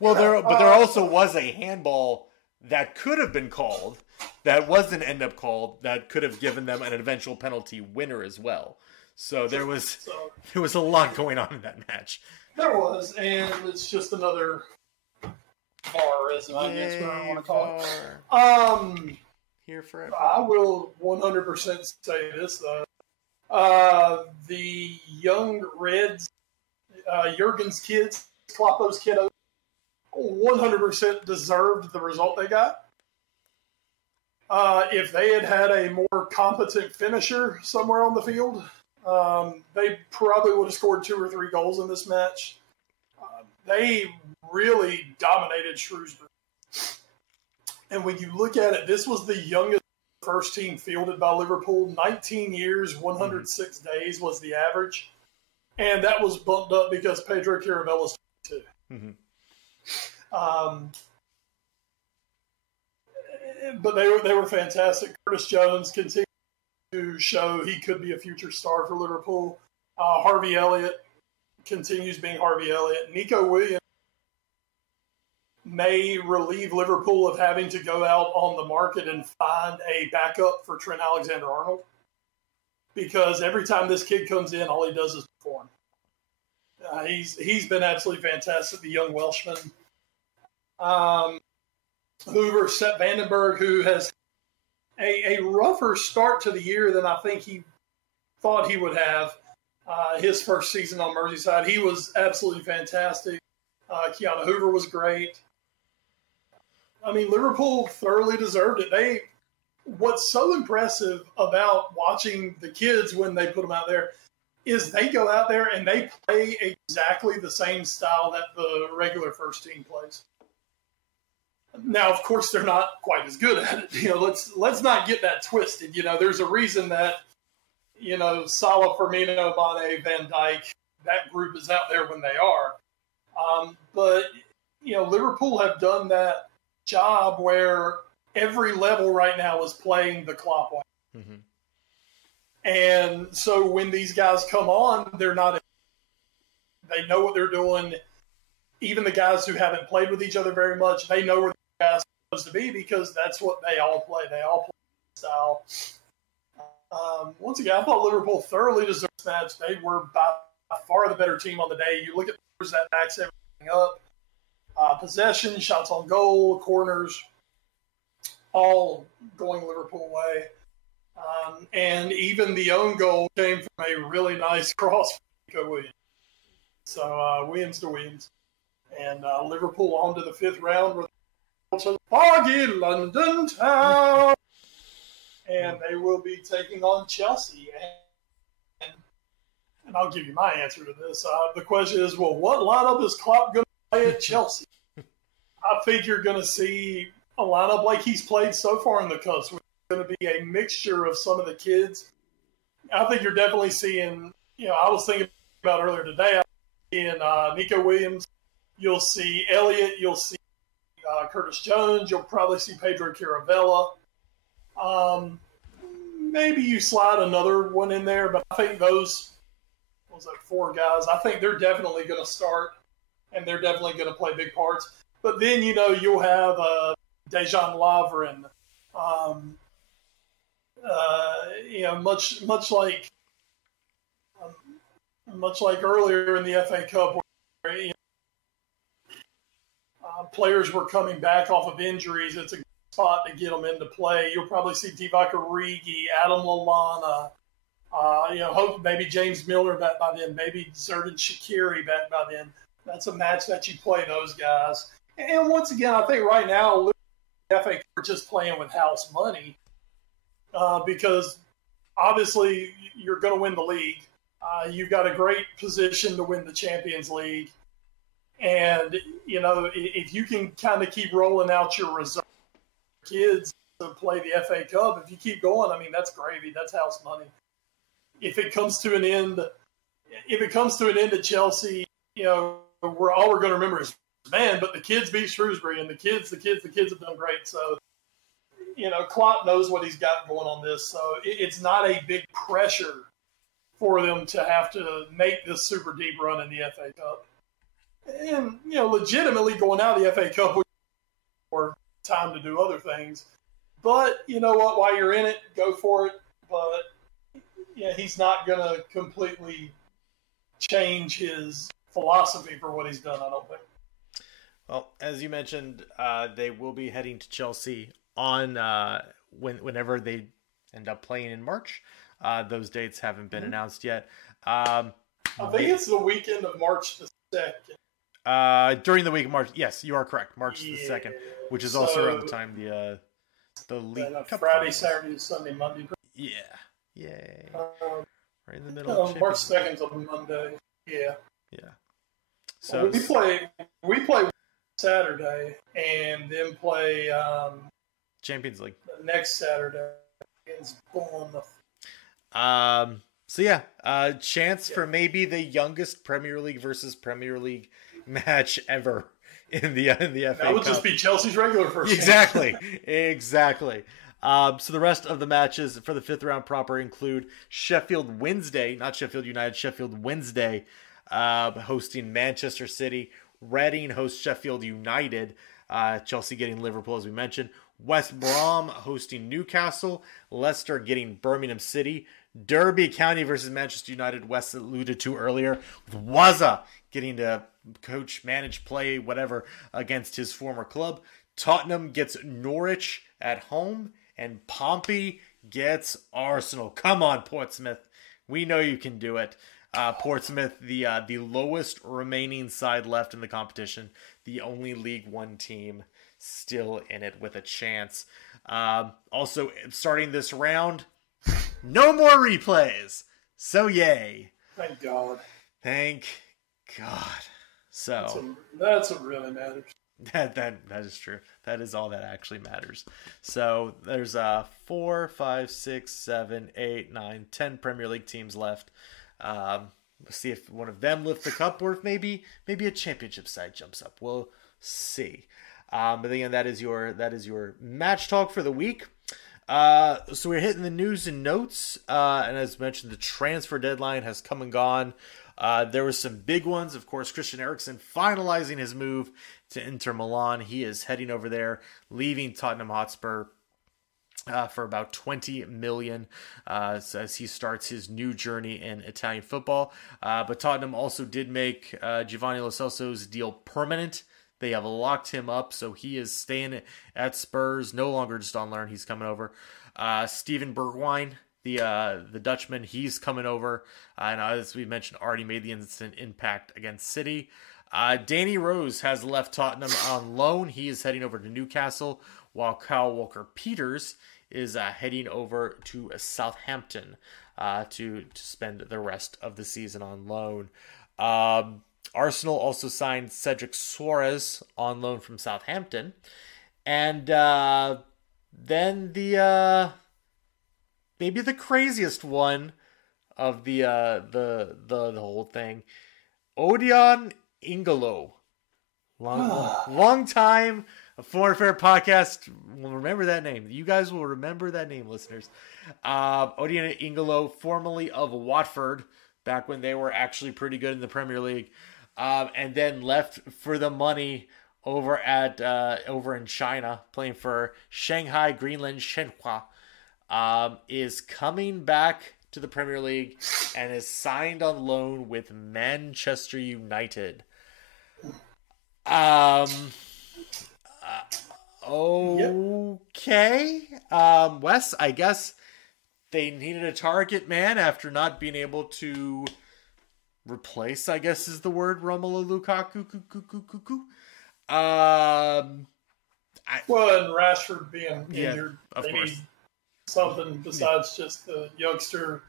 well, there also was a handball that could have been called, that wasn't end up called, that could have given them an eventual penalty winner as well. So there was a lot going on in that match. There was, and it's just another VAR-ism, I guess, what I want to call it. Here forever. I will 100% say this, though. The young Reds, Jurgen's kids, Kloppo's kiddos, 100% deserved the result they got. If they had a more competent finisher somewhere on the field, they probably would have scored 2 or 3 goals in this match. They really dominated Shrewsbury. And when you look at it, this was the youngest first team fielded by Liverpool. 19 years, 106 days was the average. And that was bumped up because Pedro Caravella's 22. Mm-hmm. But they were fantastic. Curtis Jones continued to show he could be a future star for Liverpool. Harvey Elliott continues being Harvey Elliott. Nico Williams may relieve Liverpool of having to go out on the market and find a backup for Trent Alexander-Arnold, because every time this kid comes in, all he does is perform. He's been absolutely fantastic, the young Welshman. Hoover, Sepp Vandenberg, who has a rougher start to the year than I think he thought he would have. His first season on Merseyside, he was absolutely fantastic. Keanu Hoover was great. I mean, Liverpool thoroughly deserved it. What's so impressive about watching the kids when they put them out there is they go out there and they play exactly the same style that the regular first team plays. Now, of course, they're not quite as good at it. Let's not get that twisted. There's a reason that, Salah, Firmino, Mane, Van Dijk, that group is out there when they are. But Liverpool have done that job where every level right now is playing the Klopp way. Mm-hmm. And so when these guys come on, they know what they're doing. Even the guys who haven't played with each other very much, they know where the guys are supposed to be because that's what they all play. They all play style. Once again, I thought Liverpool thoroughly deserved this match. They were by far the better team on the day. You look at the numbers that backs everything up. Possession, shots on goal, corners, all going Liverpool way. And even the own goal came from a really nice cross from Nico Williams. So Williams to Williams. And Liverpool on to the fifth round with the foggy London town. And they will be taking on Chelsea. And I'll give you my answer to this. The question is, well, what lineup is Klopp going to play at Chelsea? I think you're going to see a lineup like he's played so far in the Cups, which is going to be a mixture of some of the kids. I think you're definitely seeing, I was thinking about earlier today, I'm seeing Nico Williams. You'll see Elliott. You'll see Curtis Jones. You'll probably see Pedro Chiaravella. Maybe you slide another one in there, but I think those, four guys, I think they're definitely going to start, and they're definitely going to play big parts. But then, you'll have Dejan Lovren, much like earlier in the FA Cup, where players were coming back off of injuries. It's a good spot to get them into play. You'll probably see Divock Origi, Adam Lallana, hope maybe James Milner back by then, maybe Xherdan Shaqiri back by then. That's a match that you play those guys. And once again, I think right now, the FA Cup are just playing with house money because obviously you're going to win the league. You've got a great position to win the Champions League. And, if you can kind of keep rolling out your reserve kids to play the FA Cup, if you keep going, that's gravy. That's house money. If it comes to an end at Chelsea, we're going to remember is, man, but the kids beat Shrewsbury, and the kids have done great. So, Klopp knows what he's got going on this. So it's not a big pressure for them to have to make this super deep run in the FA Cup. And, legitimately going out of the FA Cup with more time to do other things. But you know what? While you're in it, go for it. But, he's not going to completely change his philosophy for what he's done, I don't think. Well, as you mentioned, they will be heading to Chelsea on whenever they end up playing in March. Those dates haven't been announced yet. I think it's the weekend of March the 2nd. During the week of March, yes, you are correct. March the 2nd, which is also around the time the League Cup. Friday, Saturday, Sunday, Monday. Yeah, yay! Right in the middle. Of March 2nd is on Monday. Yeah. So we play Saturday and then play Champions League next Saturday against Bournemouth. Chance for maybe the youngest Premier League versus Premier League match ever in the FA That would Cup. just be Chelsea's regular first. Exactly. So the rest of the matches for the fifth round proper include Sheffield Wednesday, not Sheffield United, Sheffield Wednesday, hosting Manchester City. Reading hosts Sheffield United. Chelsea getting Liverpool, as we mentioned. West Brom hosting Newcastle. Leicester getting Birmingham City. Derby County versus Manchester United, Wes alluded to earlier. With Waza getting to coach, manage, play, whatever, against his former club. Tottenham gets Norwich at home. And Pompey gets Arsenal. Come on, Portsmouth. We know you can do it. Portsmouth, the lowest remaining side left in the competition. The only League One team still in it with a chance. Also, starting this round, no more replays. So yay. Thank God. Thank God. So that's what really matters. That is true. That is all that actually matters. So there's 4, 5, 6, 7, 8, 9, 10 Premier League teams left. We'll see if one of them lift the cup or if maybe a championship side jumps up. We'll see. But again, that is your match talk for the week. So we're hitting the news and notes. And as mentioned, the transfer deadline has come and gone. There were some big ones. Of course, Christian Eriksen finalizing his move to Inter Milan. He is heading over there, leaving Tottenham Hotspur for about $20 million as he starts his new journey in Italian football. But Tottenham also did make Giovanni Lo Celso's deal permanent. They have locked him up, so he is staying at Spurs, no longer just on loan. He's coming over. Steven Bergwijn, the Dutchman, he's coming over. And as we mentioned, already made the instant impact against City. Danny Rose has left Tottenham on loan. He is heading over to Newcastle, while Kyle Walker-Peters is heading over to Southampton to spend the rest of the season on loan. Arsenal also signed Cedric Soares on loan from Southampton. And then maybe the craziest one of the whole thing, Odion Ingolo. Long time, a Foreign Affair podcast will remember that name. You guys will remember that name, listeners. Odion Ingolo, formerly of Watford, back when they were actually pretty good in the Premier League, and then left for the money over in China, playing for Shanghai Greenland Shenhua, is coming back to the Premier League and is signed on loan with Manchester United. Okay. Wes, I guess they needed a target man after not being able to replace, I guess is the word, Romelu Lukaku. Well, and Rashford being injured, of they course. need something besides just the youngster.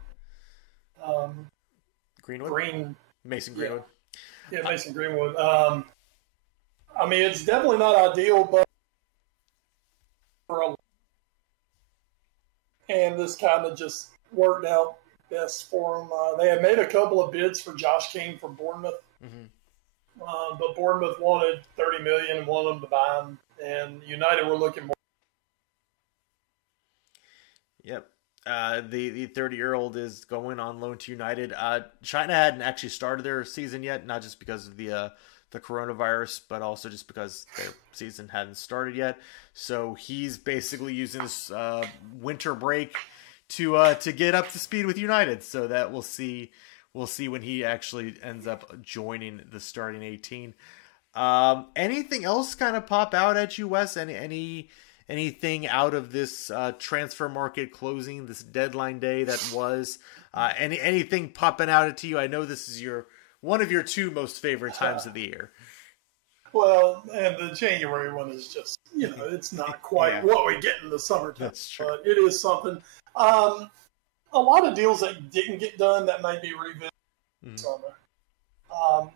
Greenwood? Mason Greenwood. Yeah, Mason Greenwood. I mean, it's definitely not ideal, but and this kind of just worked out best for them. They had made a couple of bids for Josh King from Bournemouth, but Bournemouth wanted $30 million and wanted them to buy him, and United were looking more. Yep. The 30-year-old is going on loan to United. China hadn't actually started their season yet, not just because of the coronavirus, but also just because their season hadn't started yet. So he's basically using this winter break to get up to speed with United. So that we'll see when he actually ends up joining the starting 18. Anything else kind of pop out at you, Wes? Anything out of this transfer market closing, this deadline day that was? Anything popping out at you? I know this is one of your two most favorite times of the year. Well, and the January one is just, it's not quite what we get in the summertime. That's true. But it is something. A lot of deals that didn't get done that may be revisited in summer. A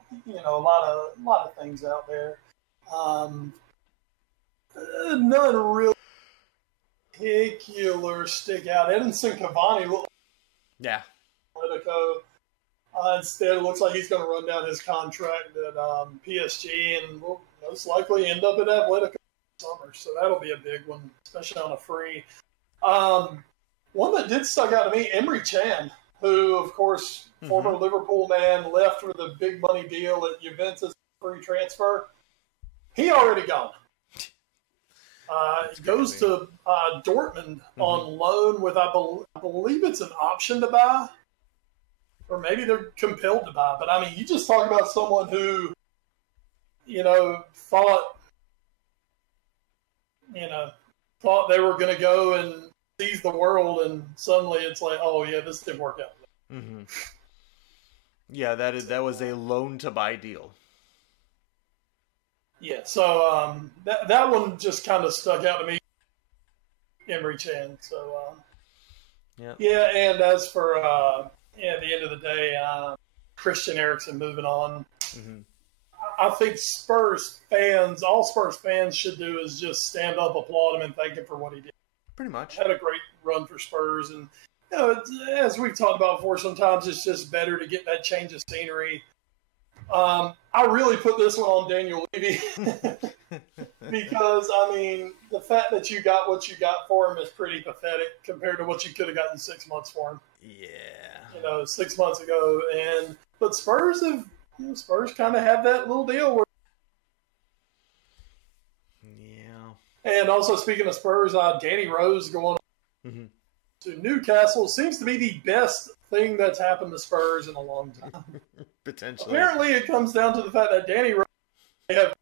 lot of things out there. None real particular stick out. Edinson Cavani looked Yeah. Atletico. Instead, it looks like he's going to run down his contract at PSG and will most likely end up at Atletico this summer. So that'll be a big one, especially on a free. One that did stuck out to me, Emre Can. who, of course, former Liverpool man, left with a big money deal at Juventus, free transfer. He already gone. He goes to Dortmund on loan with, I believe it's an option to buy, or maybe they're compelled to buy. But, I mean, you just talk about someone who, thought they were going to go and seize the world, and suddenly it's like, oh, yeah, this didn't work out. Mm-hmm. Yeah, that was a loan to buy deal. Yeah, so that one just kind of stuck out to me, Emery Chan. So, yeah, and as for at the end of the day, Christian Eriksen moving on. Mm-hmm. I think all Spurs fans should do is just stand up, applaud him, and thank him for what he did. Pretty much. Had a great run for Spurs, and as we've talked about before, sometimes it's just better to get that change of scenery. I really put this one on Daniel Levy because, I mean, the fact that you got what you got for him is pretty pathetic compared to what you could have gotten 6 months for him. Yeah. 6 months ago. But Spurs kind of have that little deal where. Yeah. And also, speaking of Spurs, Danny Rose going to Newcastle seems to be the best thing that's happened to Spurs in a long time. Potentially. Apparently, it comes down to the fact that Danny Rose have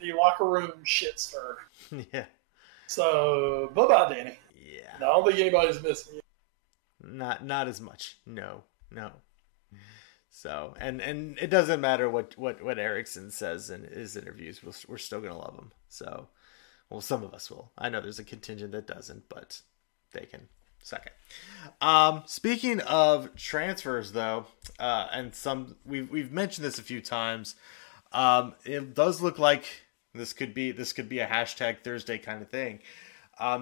the locker room shit stir. Yeah. So, bye-bye, Danny. Yeah. No, I don't think anybody's missing you. Not as much. No. So, and it doesn't matter what Eriksen says in his interviews. We're still going to love him. So, well, some of us will. I know there's a contingent that doesn't, but they can suck it. Speaking of transfers, though, and we've mentioned this a few times. It does look like this could be a hashtag Thursday kind of thing.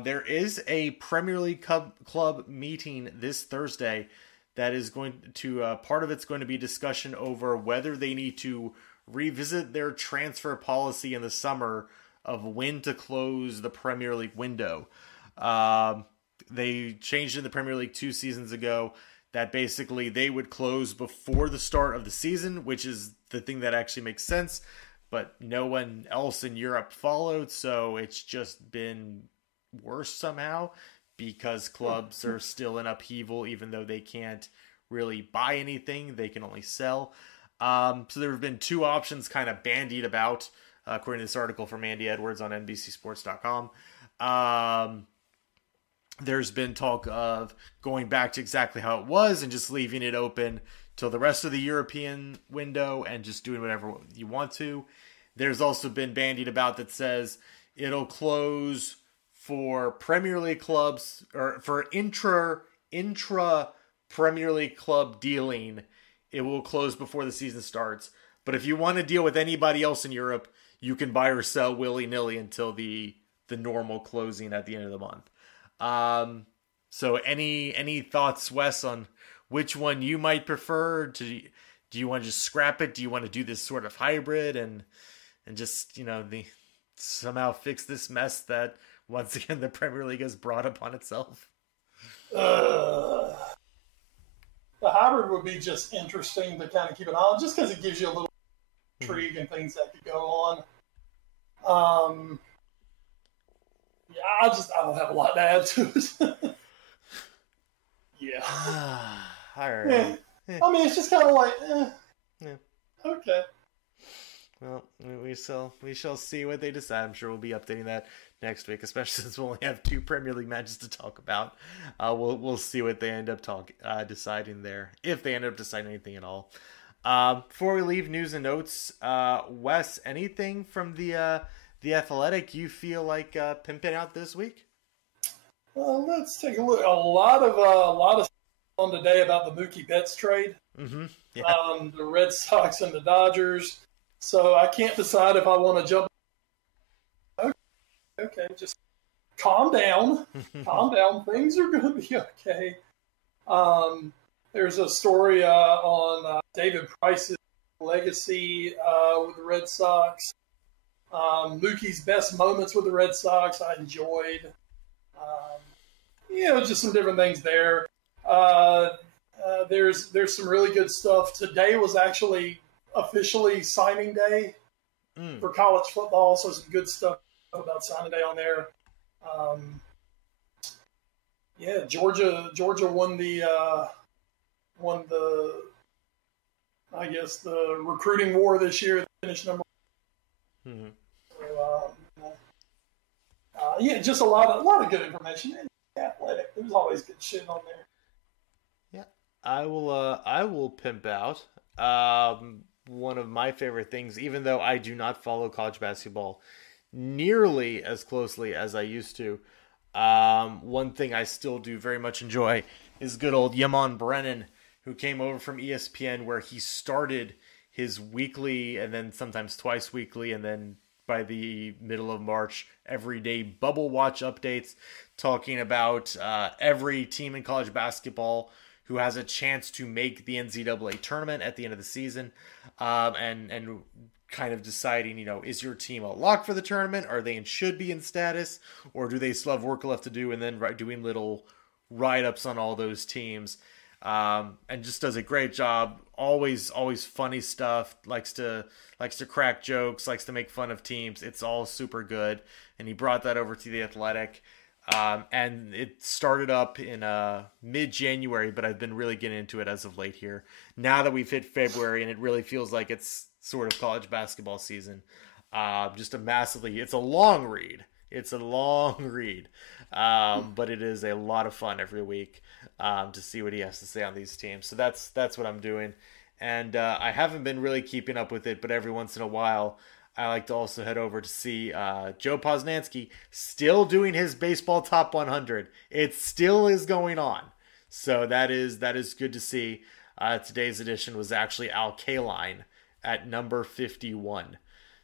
There is a Premier League club meeting this Thursday that is going to part of it's going to be discussion over whether they need to revisit their transfer policy in the summer of when to close the Premier League window. They changed in the Premier League 2 seasons ago that basically they would close before the start of the season, which is the thing that actually makes sense, but no one else in Europe followed, so it's just been worse somehow because clubs are still in upheaval, even though they can't really buy anything, they can only sell. So there have been 2 options kind of bandied about, according to this article from Andy Edwards on NBCSports.com. There's been talk of going back to exactly how it was and just leaving it open till the rest of the European window and just doing whatever you want to. There's also been bandied about that says it'll close for Premier League clubs or for intra Premier League club dealing. It will close before the season starts. But if you want to deal with anybody else in Europe, you can buy or sell willy-nilly until the normal closing at the end of the month. So any thoughts, Wes, on which one you might prefer? Do you want to just scrap it? Do you want to do this sort of hybrid and just, somehow fix this mess that once again the Premier League has brought upon itself? The hybrid would be just interesting to kind of keep an eye on, just because it gives you a little intrigue and things that could go on. I don't have a lot to add to it. Yeah. All right. Yeah. I mean, it's just kind of like, Yeah. Okay. Well, we shall see what they decide. I'm sure we'll be updating that next week, especially since we only have 2 Premier League matches to talk about. We'll see what they end up deciding there, if they end up deciding anything at all. Before we leave, news and notes. Wes, anything from the Athletic you feel like pimping out this week? Well, let's take a look. A lot of on today about the Mookie Betts trade. Mm-hmm. Yeah. The Red Sox and the Dodgers. So I can't decide if I want to jump. Okay, just calm down. Calm down. Things are going to be okay. There's a story on David Price's legacy with the Red Sox. Mookie's best moments with the Red Sox I enjoyed. Just some different things there. There's some really good stuff. Today was actually officially signing day for college football, so some good stuff about signing day on there. Georgia won the I guess the recruiting war this year. They finished number. Mm-hmm. So, just a lot of good information. Athletic. There's always good shit on there. Yeah, I will pimp out one of my favorite things, even though I do not follow college basketball nearly as closely as I used to. One thing I still do very much enjoy is good old Yamon Brennan, who came over from ESPN, where he started his weekly and then sometimes twice weekly, and then by the middle of March, everyday Bubble Watch updates, talking about every team in college basketball who has a chance to make the NCAA tournament at the end of the season, and kind of deciding, is your team a lock for the tournament? Are they should be in status, or do they still have work left to do? And then doing little write-ups on all those teams, and just does a great job. Always funny stuff. Likes to crack jokes. Likes to make fun of teams. It's all super good. And he brought that over to The Athletic. And it started up in mid-January, but I've been really getting into it as of late here. Now that we've hit February, and it really feels like it's sort of college basketball season. It's a long read. But it is a lot of fun every week to see what he has to say on these teams. So that's what I'm doing. And I haven't been really keeping up with it, but every once in a while, I like to also head over to see Joe Posnanski still doing his baseball top 100. It still is going on. So that is good to see. Today's edition was actually Al Kaline at number 51.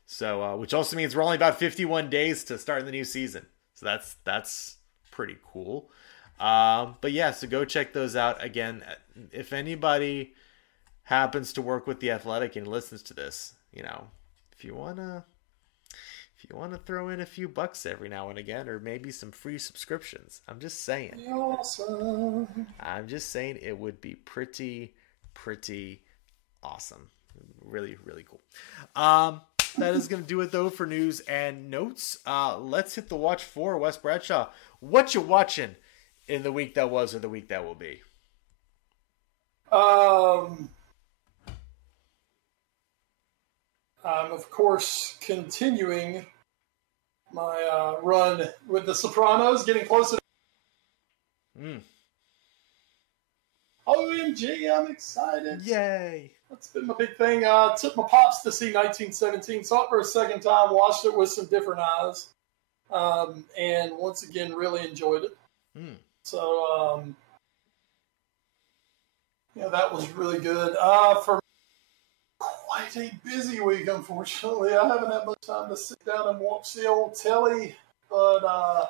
So, which also means we're only about 51 days to start the new season. So that's pretty cool. But yeah, so go check those out. Again, if anybody happens to work with The Athletic and listens to this, if you wanna throw in a few bucks every now and again, or maybe some free subscriptions, I'm just saying. Awesome. I'm just saying it would be pretty awesome. Really, really cool. That is going to do it, though, for news and notes. Let's hit the watch for Wes Bradshaw. What you watching in the week that was or the week that will be? I'm, of course, continuing my run with The Sopranos, getting closer. OMG, I'm excited. Yay. That's been my big thing. Took my pops to see 1917. Saw it for a second time. Watched it with some different eyes. And once again, really enjoyed it. So, that was really good. For quite a busy week, unfortunately. I haven't had much time to sit down and watch the old telly. But I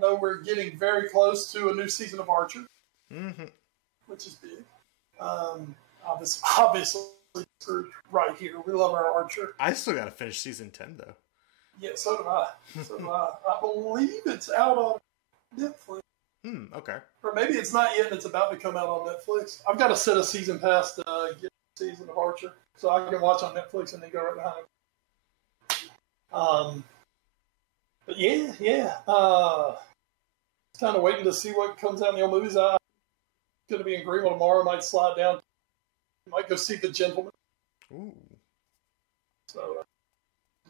know we're getting very close to a new season of Archer. Which is big. Obviously, right here. We love our Archer. I still got to finish season 10, though. Yeah, so do I. I believe it's out on Netflix. Okay. Or maybe it's not yet and it's about to come out on Netflix. I've got to set a season pass to get the season of Archer, so I can watch on Netflix and then go right behind it. But yeah. Kind of waiting to see what comes out in the old movies. I'm going to be in Greenville tomorrow. Might slide down. Might go see The Gentleman. Ooh. So,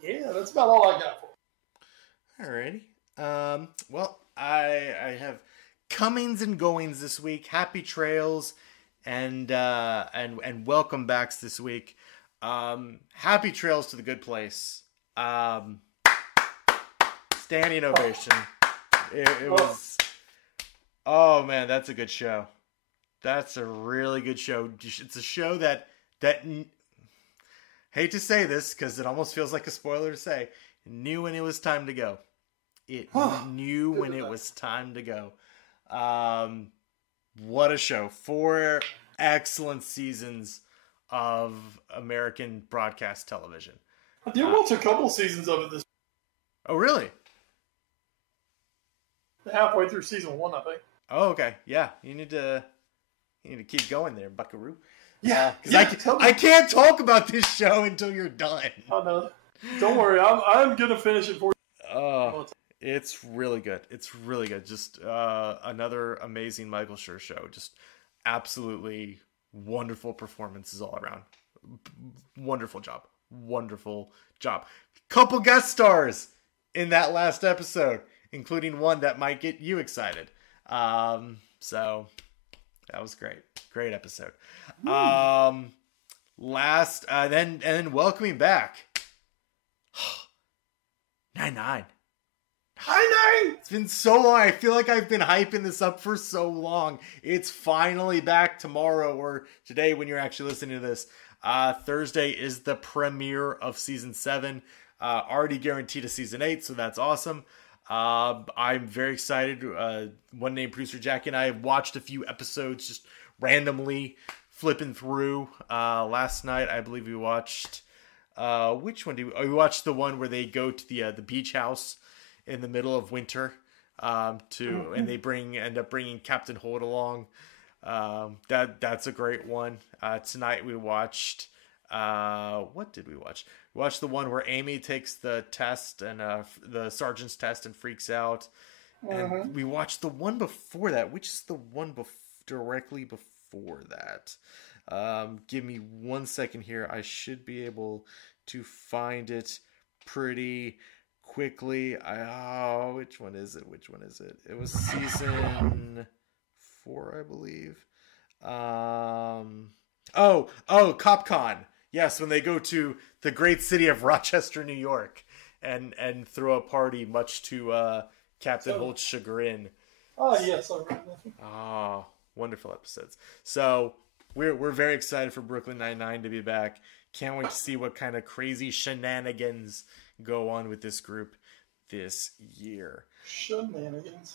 that's about all I got for you. Alrighty. Well, I have comings and goings this week. Happy trails and welcome backs this week. Happy trails to the good place. Standing ovation. It was. Oh man, that's a good show. That's a really good show. It's a show that hate to say this because it almost feels like a spoiler to say, knew when it was time to go. It knew when it was time to go. What a show. 4 excellent seasons of American broadcast television. I did watch a couple seasons of it this. Oh, really? Halfway through season 1, I think. Oh, okay. Yeah, you need to You need to keep going there, buckaroo. Yeah, because I can't talk about this show until you're done. Oh no, don't worry. I'm gonna finish it for you. It's really good. It's really good. Just another amazing Michael Schur show. Just absolutely wonderful performances all around. Wonderful job. Wonderful job. Couple guest stars in that last episode, including one that might get you excited. So that was great. Great episode. Then welcoming back 99. It's been so long. I feel like I've been hyping this up for so long. It's finally back tomorrow or today when you're actually listening to this. Thursday is the premiere of season 7. Already guaranteed a season 8, so that's awesome. I'm very excited. One named producer Jackie and I have watched a few episodes just randomly flipping through. Last night, I believe we watched. Which one we watched the one where they go to the beach house in the middle of winter. And they end up bringing Captain Holt along. That's a great one. Tonight we watched. What did we watch? We watched the one where Amy takes the test and the sergeant's test and freaks out. And we watched the one before that, which is the one directly before that. Give me 1 second here. I should be able to find it pretty quickly. Which one is it? It was season 4, I believe. CopCon. Yes, when they go to the great city of Rochester, New York, and throw a party, much to Captain Holt's chagrin. Oh yes, I remember. Oh, wonderful episodes. So we're very excited for Brooklyn Nine-Nine to be back. Can't wait to see what kind of crazy shenanigans go on with this group this year. Shenanigans.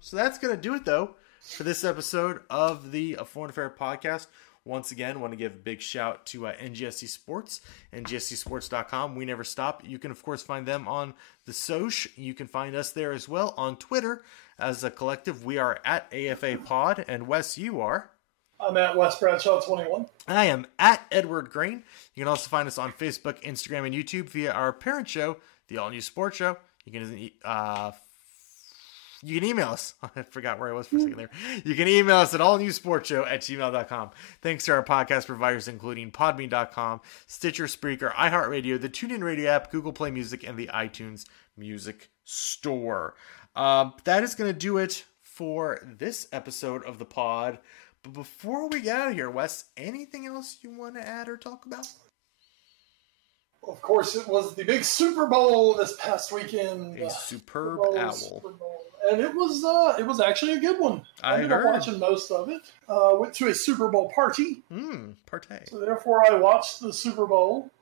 So that's gonna do it though for this episode of the Foreign Affair podcast. Once again, want to give a big shout to NGSC Sports, NGSCsports.com. We never stop. You can, of course, find them on the Soch. You can find us there as well on Twitter. As a collective, we are at AFA Pod. And Wes, you are? I'm at Wes Bradshaw 21. I am at Edward Green. You can also find us on Facebook, Instagram, and YouTube via our parent show, the All New Sports Show. You can email us. I forgot where I was for a second there. You can email us at allnewsportshow@gmail.com. Thanks to our podcast providers, including Podbean.com, Stitcher, Spreaker, iHeartRadio, the TuneIn Radio app, Google Play Music, and the iTunes Music Store. That is going to do it for this episode of the pod. But before we get out of here, Wes, anything else you want to add or talk about? Of course, it was the big Super Bowl this past weekend. A superb owl. And it was actually a good one. I ended up watching most of it. Went to a Super Bowl party. Partay. So therefore, I watched the Super Bowl.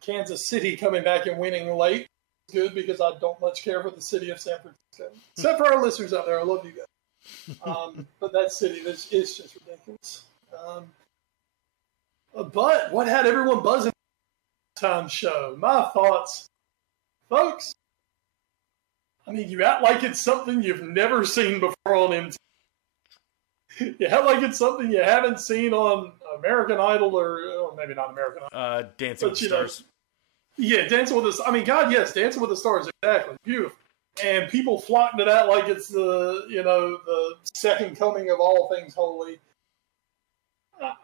Kansas City coming back and winning late. Good, because I don't much care for the city of San Francisco. Except for our listeners out there. I love you guys. But that city is just ridiculous. But what had everyone buzzing? Time show. My thoughts, folks. I mean, you act like it's something you've never seen before on MTV. You act like it's something you haven't seen on American Idol or maybe not American Idol. Dancing with the Stars. Yeah, Dancing with the Stars. I mean, God, yes, Dancing with the Stars, exactly. Beautiful. And people flock to that like it's the second coming of all things holy.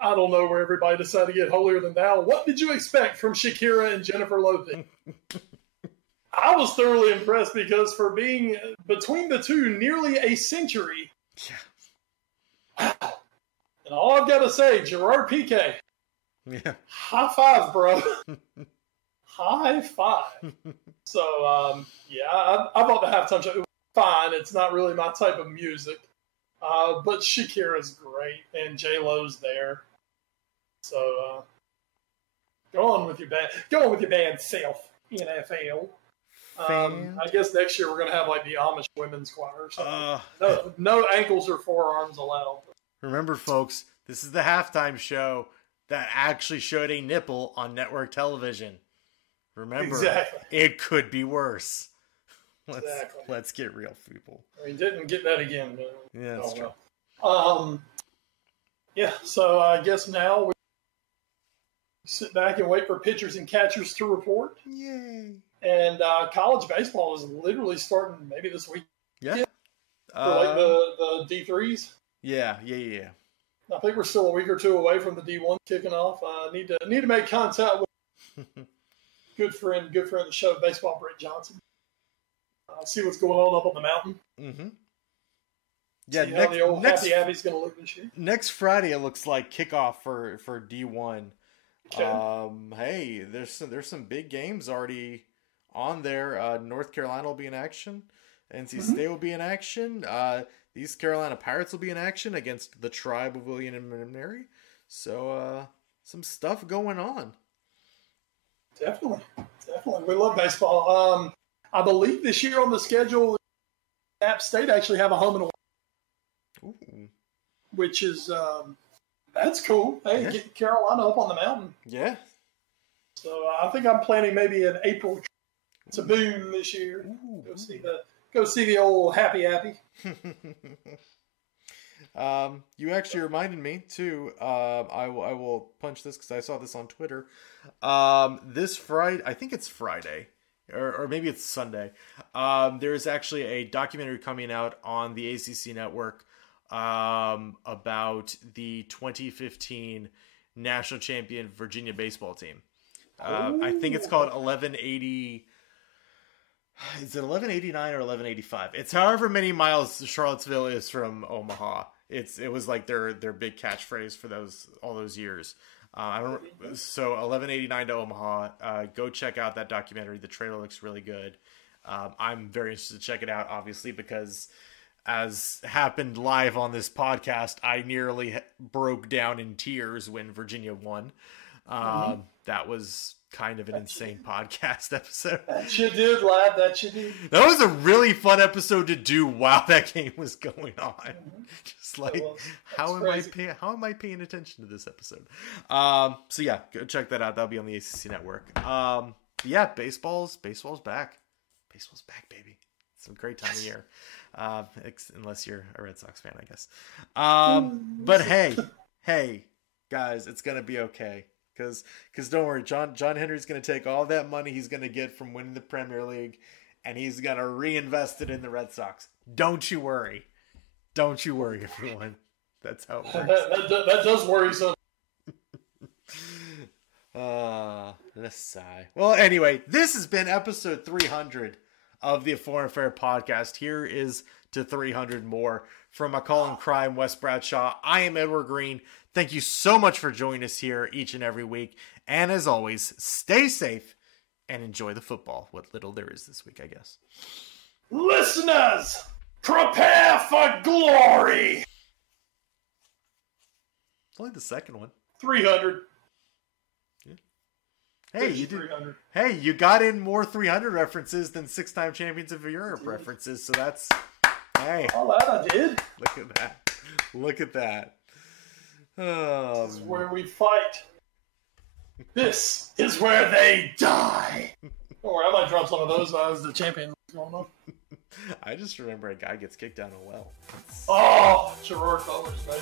I don't know where everybody decided to get holier than thou. What did you expect from Shakira and Jennifer Lopez? I was thoroughly impressed because for being between the two nearly a century. Yeah. And all I've got to say, Gerard Piqué. Yeah. High five, bro. High five. So, I thought the halftime show was fine. It's not really my type of music. But Shakira's great, and J-Lo's there. So, go on with your bad self, NFL. I guess next year we're going to have like the Amish women's choir or something. No ankles or forearms allowed. Remember, folks, this is the halftime show that actually showed a nipple on network television. Remember, It could be worse. Let's get real, people. We didn't get that again. But, Yeah, that's true. Yeah, so I guess now we sit back and wait for pitchers and catchers to report. Yay. And college baseball is literally starting maybe this week. Yeah. For like the D3s. Yeah. I think we're still a week or two away from the D1 kicking off. I need to make contact with good friend of the show, Baseball Brett Johnson. See what's going on up on the mountain. Mm-hmm. Yeah, see how the old Happy Happy's going to look this year. Next Friday, it looks like kickoff for D1. Okay. Hey, there's some big games already on there. North Carolina will be in action. NC State will be in action. These Carolina Pirates will be in action against the Tribe of William and Mary. So some stuff going on. Definitely. We love baseball. I believe this year on the schedule, App State actually have a home and away. Ooh. Which is that's cool. Hey, get Carolina up on the mountain. Yeah. So I think I'm planning maybe an April to Boone this year. Ooh. Go see the old Happy Happy. You actually reminded me too. I will punch this because I saw this on Twitter. This Friday, I think it's Friday, or maybe it's Sunday. There's actually a documentary coming out on the ACC network about the 2015 national champion Virginia baseball team. I think it's called 1180. Is it 1189 or 1185? It's however many miles Charlottesville is from Omaha. It was like their big catchphrase for all those years. So 1189 to Omaha. Go check out that documentary. The trailer looks really good. I'm very interested to check it out, obviously, because as happened live on this podcast, I nearly broke down in tears when Virginia won. That was kind of an insane podcast episode. That you did, lad. That you did. That was a really fun episode to do while that game was going on. Just like, how am I paying attention to this episode? So yeah, go check that out. That'll be on the ACC network. Yeah, baseball's back. Baseball's back, baby. It's a great time of year. Unless you're a Red Sox fan, I guess. But hey, guys, it's gonna be okay. Because don't worry, John Henry's going to take all that money he's going to get from winning the Premier League, and he's going to reinvest it in the Red Sox. Don't you worry. Don't you worry, everyone. That's how it works. that does worry some. Let's sigh. Well, anyway, this has been episode 300 of the Foreign Affair podcast. Here is to 300 more. From McCall and Crime, Wes Bradshaw, I am Edward Green. Thank you so much for joining us here each and every week. And as always, stay safe and enjoy the football. What little there is this week, I guess. Listeners, prepare for glory. It's only the second one. 300. Yeah. Hey, you did. Hey, you got in more 300 references than 6-time champions of Europe references. So that's. Hey. All that I did. Look at that. This is where we fight. This is where they die. Or I might drop some of those as the champion going on. I just remember a guy gets kicked down a well. Oh, Gerard Butler's baby.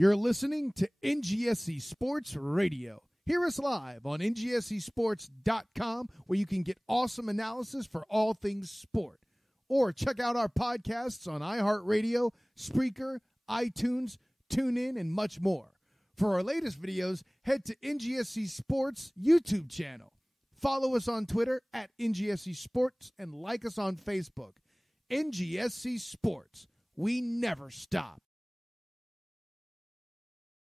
You're listening to NGSC Sports Radio. Hear us live on NGSCSports.com, where you can get awesome analysis for all things sport. Or check out our podcasts on iHeartRadio, Spreaker, iTunes, TuneIn, and much more. For our latest videos, head to NGSC Sports YouTube channel. Follow us on Twitter at NGSC Sports and like us on Facebook. NGSC Sports. We never stop.